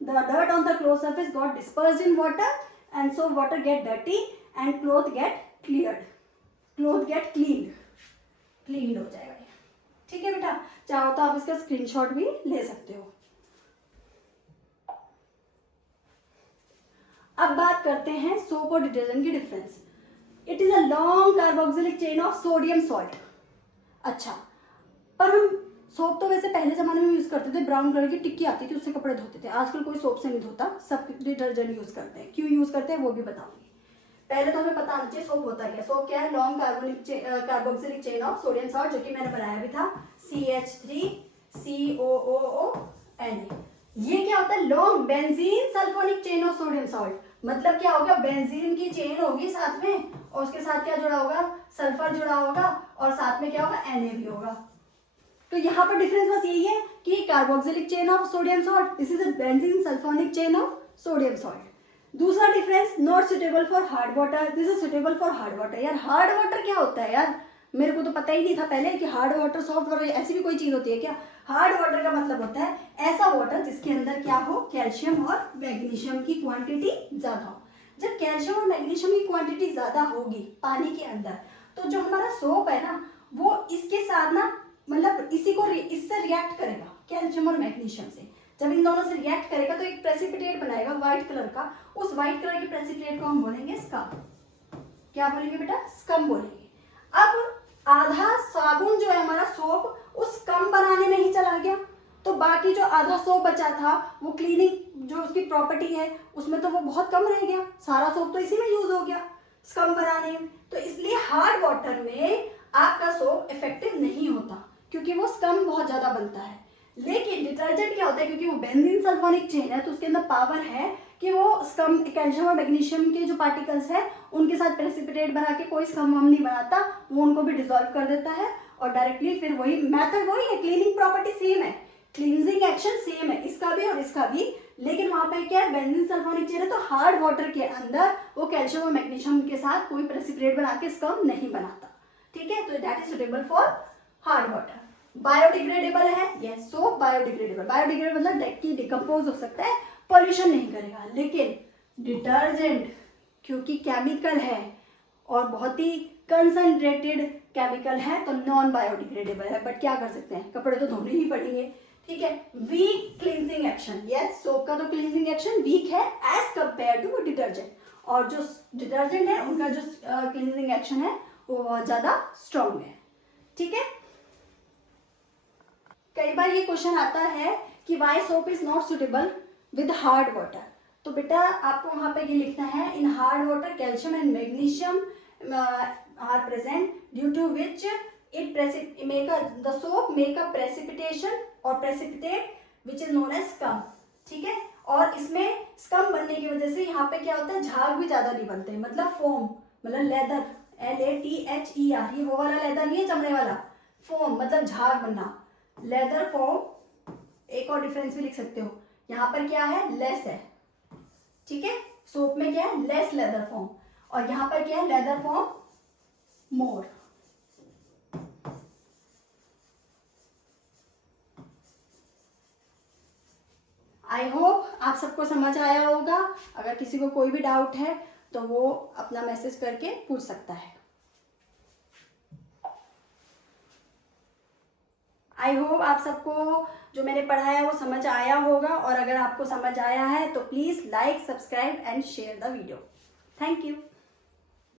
the dirt on the cloth surface got dispersed in water and so water get dirty and cloth get cleared, cloth get cleaned हो जाएगा ये, ठीक है बेटा। चाहो तो आप इसका स्क्रीनशॉट भी ले सकते हो। अब बात करते हैं सोप और डिटर्जेंट की difference. It is a long carboxylic chain of sodium salt. अच्छा, पर हम सोप तो वैसे पहले जमाने में यूज करते थे, ब्राउन कलर की टिक्की आती थी उससे कपड़े धोते थे। आजकल कोई सोप से नहीं धोता, सब डिटर्जेंट यूज करते हैं। क्यों यूज करते हैं वो भी बताऊंगी। पहले तो हमें पता होना चाहिए सोप होता क्या। सोप क्या है, long carboxylic chain of sodium salt, जो कि मैंने बनाया भी था, CH3COOONA। ये क्या होता है, long benzene sulphonic chain of sodium salt. मतलब क्या होगा, बेंजीन की चेन होगी साथ में, और उसके साथ क्या जुड़ा होगा, सल्फर जुड़ा होगा, और साथ में क्या होगा, Na भी होगा। तो यहाँ पर डिफरेंस बस यही है कि carboxylic chain of sodium salt, this is a benzene sulphonic chain of sodium salt. दूसरा difference, not suitable for hard water, this is suitable for hard water. यार हार्ड वाटर क्या होता है यार, मेरे को तो पता ही नहीं था पहले कि हार्ड वाटर, सॉफ्ट वाटर ऐसी भी कोई चीज होती है क्या। हार्ड वाटर का मतलब होता है ऐसा वाटर जिसके अंदर क्या हो, कैल्शियम और मैग्नीशियम की क्वांटिटी ज्यादा हो। जब कैल्शियम और मैग्नीशियम की क्वांटिटी ज्यादा होगी पानी के अंदर, तो जो हमारा सोप है ना, वो इसके साथ ना मतलब इससे रिएक्ट करेगा, कैल्शियम और मैग्नीशियम से। जब इन दोनों से रिएक्ट करेगा तो एक प्रेसिपिटेट बनाएगा व्हाइट कलर का। उस व्हाइट कलर के प्रेसिपिटेट को हम बोलेंगे स्कम। क्या बोलेंगे बेटा, स्कम बोलेंगे। अब आधा साबुन जो है हमारा सोप, उस स्कम बनाने में ही चला गया, तो बाकी जो आधा सोप बचा था वो क्लीनिंग जो उसकी प्रॉपर्टी है उसमें तो वो बहुत कम रह गया। सारा सोप तो इसी में यूज हो गया स्कम बनाने में। तो इसलिए हार्ड वाटर में आपका सोप इफेक्टिव नहीं होता। क्योंकि वो स्कम बहुत ज़्यादा बनता है। लेकिन डिटर्जेंट क्या होता है, क्योंकि वो बेंजीन सल्फोनिक चेन है तो उसके अंदर पावर है कि वो स्कम, कैल्शियम और मैग्नीशियम के जो पार्टिकल्स है उनके साथ प्रेसिपिटेट बना के कोई स्कम वम नहीं बनाता, वो उनको भी डिसॉल्व कर देता है और डायरेक्टली फिर वही मेथड वही है, क्लीनिंग प्रॉपर्टी सेम है, क्लींजिंग एक्शन सेम है इसका भी और इसका भी। लेकिन वहां पर क्या है, बेंजीन सल्फोनिक चेन है तो हार्ड वाटर के अंदर वो कैल्शियम और मैग्नीशियम के साथ कोई प्रेसिपिटेट बना के स्कम नहीं बनाता। ठीक है, तो that is suitable for hard water. Biodegradable है, यस, सोप बायोडिग्रेडेबल। बायोडिग्रेडेबल मतलब डायरेक्टली डिकम्पोज हो सकता है, पॉल्यूशन नहीं करेगा। लेकिन डिटर्जेंट क्योंकि केमिकल है और बहुत ही कंसंट्रेटेड केमिकल है तो नॉन बायोडिग्रेडेबल है। बट क्या कर सकते हैं, कपड़े तो धोने ही पड़ेंगे। ठीक है, weak cleansing action, yes, soap का तो क्लींजिंग एक्शन वीक है एज कंपेयर टू डिटर्जेंट, और जो डिटर्जेंट है उनका जो क्लींजिंग एक्शन है वो बहुत ज्यादा स्ट्रॉन्ग है। ठीक है, कई बार ये क्वेश्चन आता है कि why soap is not suitable with hard water. तो बेटा आपको वहां पे ये लिखना है, in hard water calcium and magnesium are present due to which it make the soap make a precipitation और precipitate which is known as scum. ठीक है, और इसमें स्कम बनने की वजह से यहाँ पे क्या होता है, झाग भी ज्यादा नहीं बनते, मतलब फोम, मतलब लेदर, LATHER, ये वो वाला लेदर नहीं है चमड़े वाला, फोम मतलब झाग बनना, लेदर फॉर्म। एक और डिफरेंस भी लिख सकते हो, यहाँ पर क्या है, लेस है। ठीक है, सोप में क्या है, लेस लेदर फॉर्म, और यहाँ पर क्या है, leather form more. I hope आप सबको समझ आया होगा। अगर किसी को कोई भी डाउट है तो वो अपना मैसेज करके पूछ सकता है। आई होप आप सबको जो मैंने पढ़ाया वो समझ आया होगा, और अगर आपको समझ आया है तो please like, subscribe and share the video. Thank you.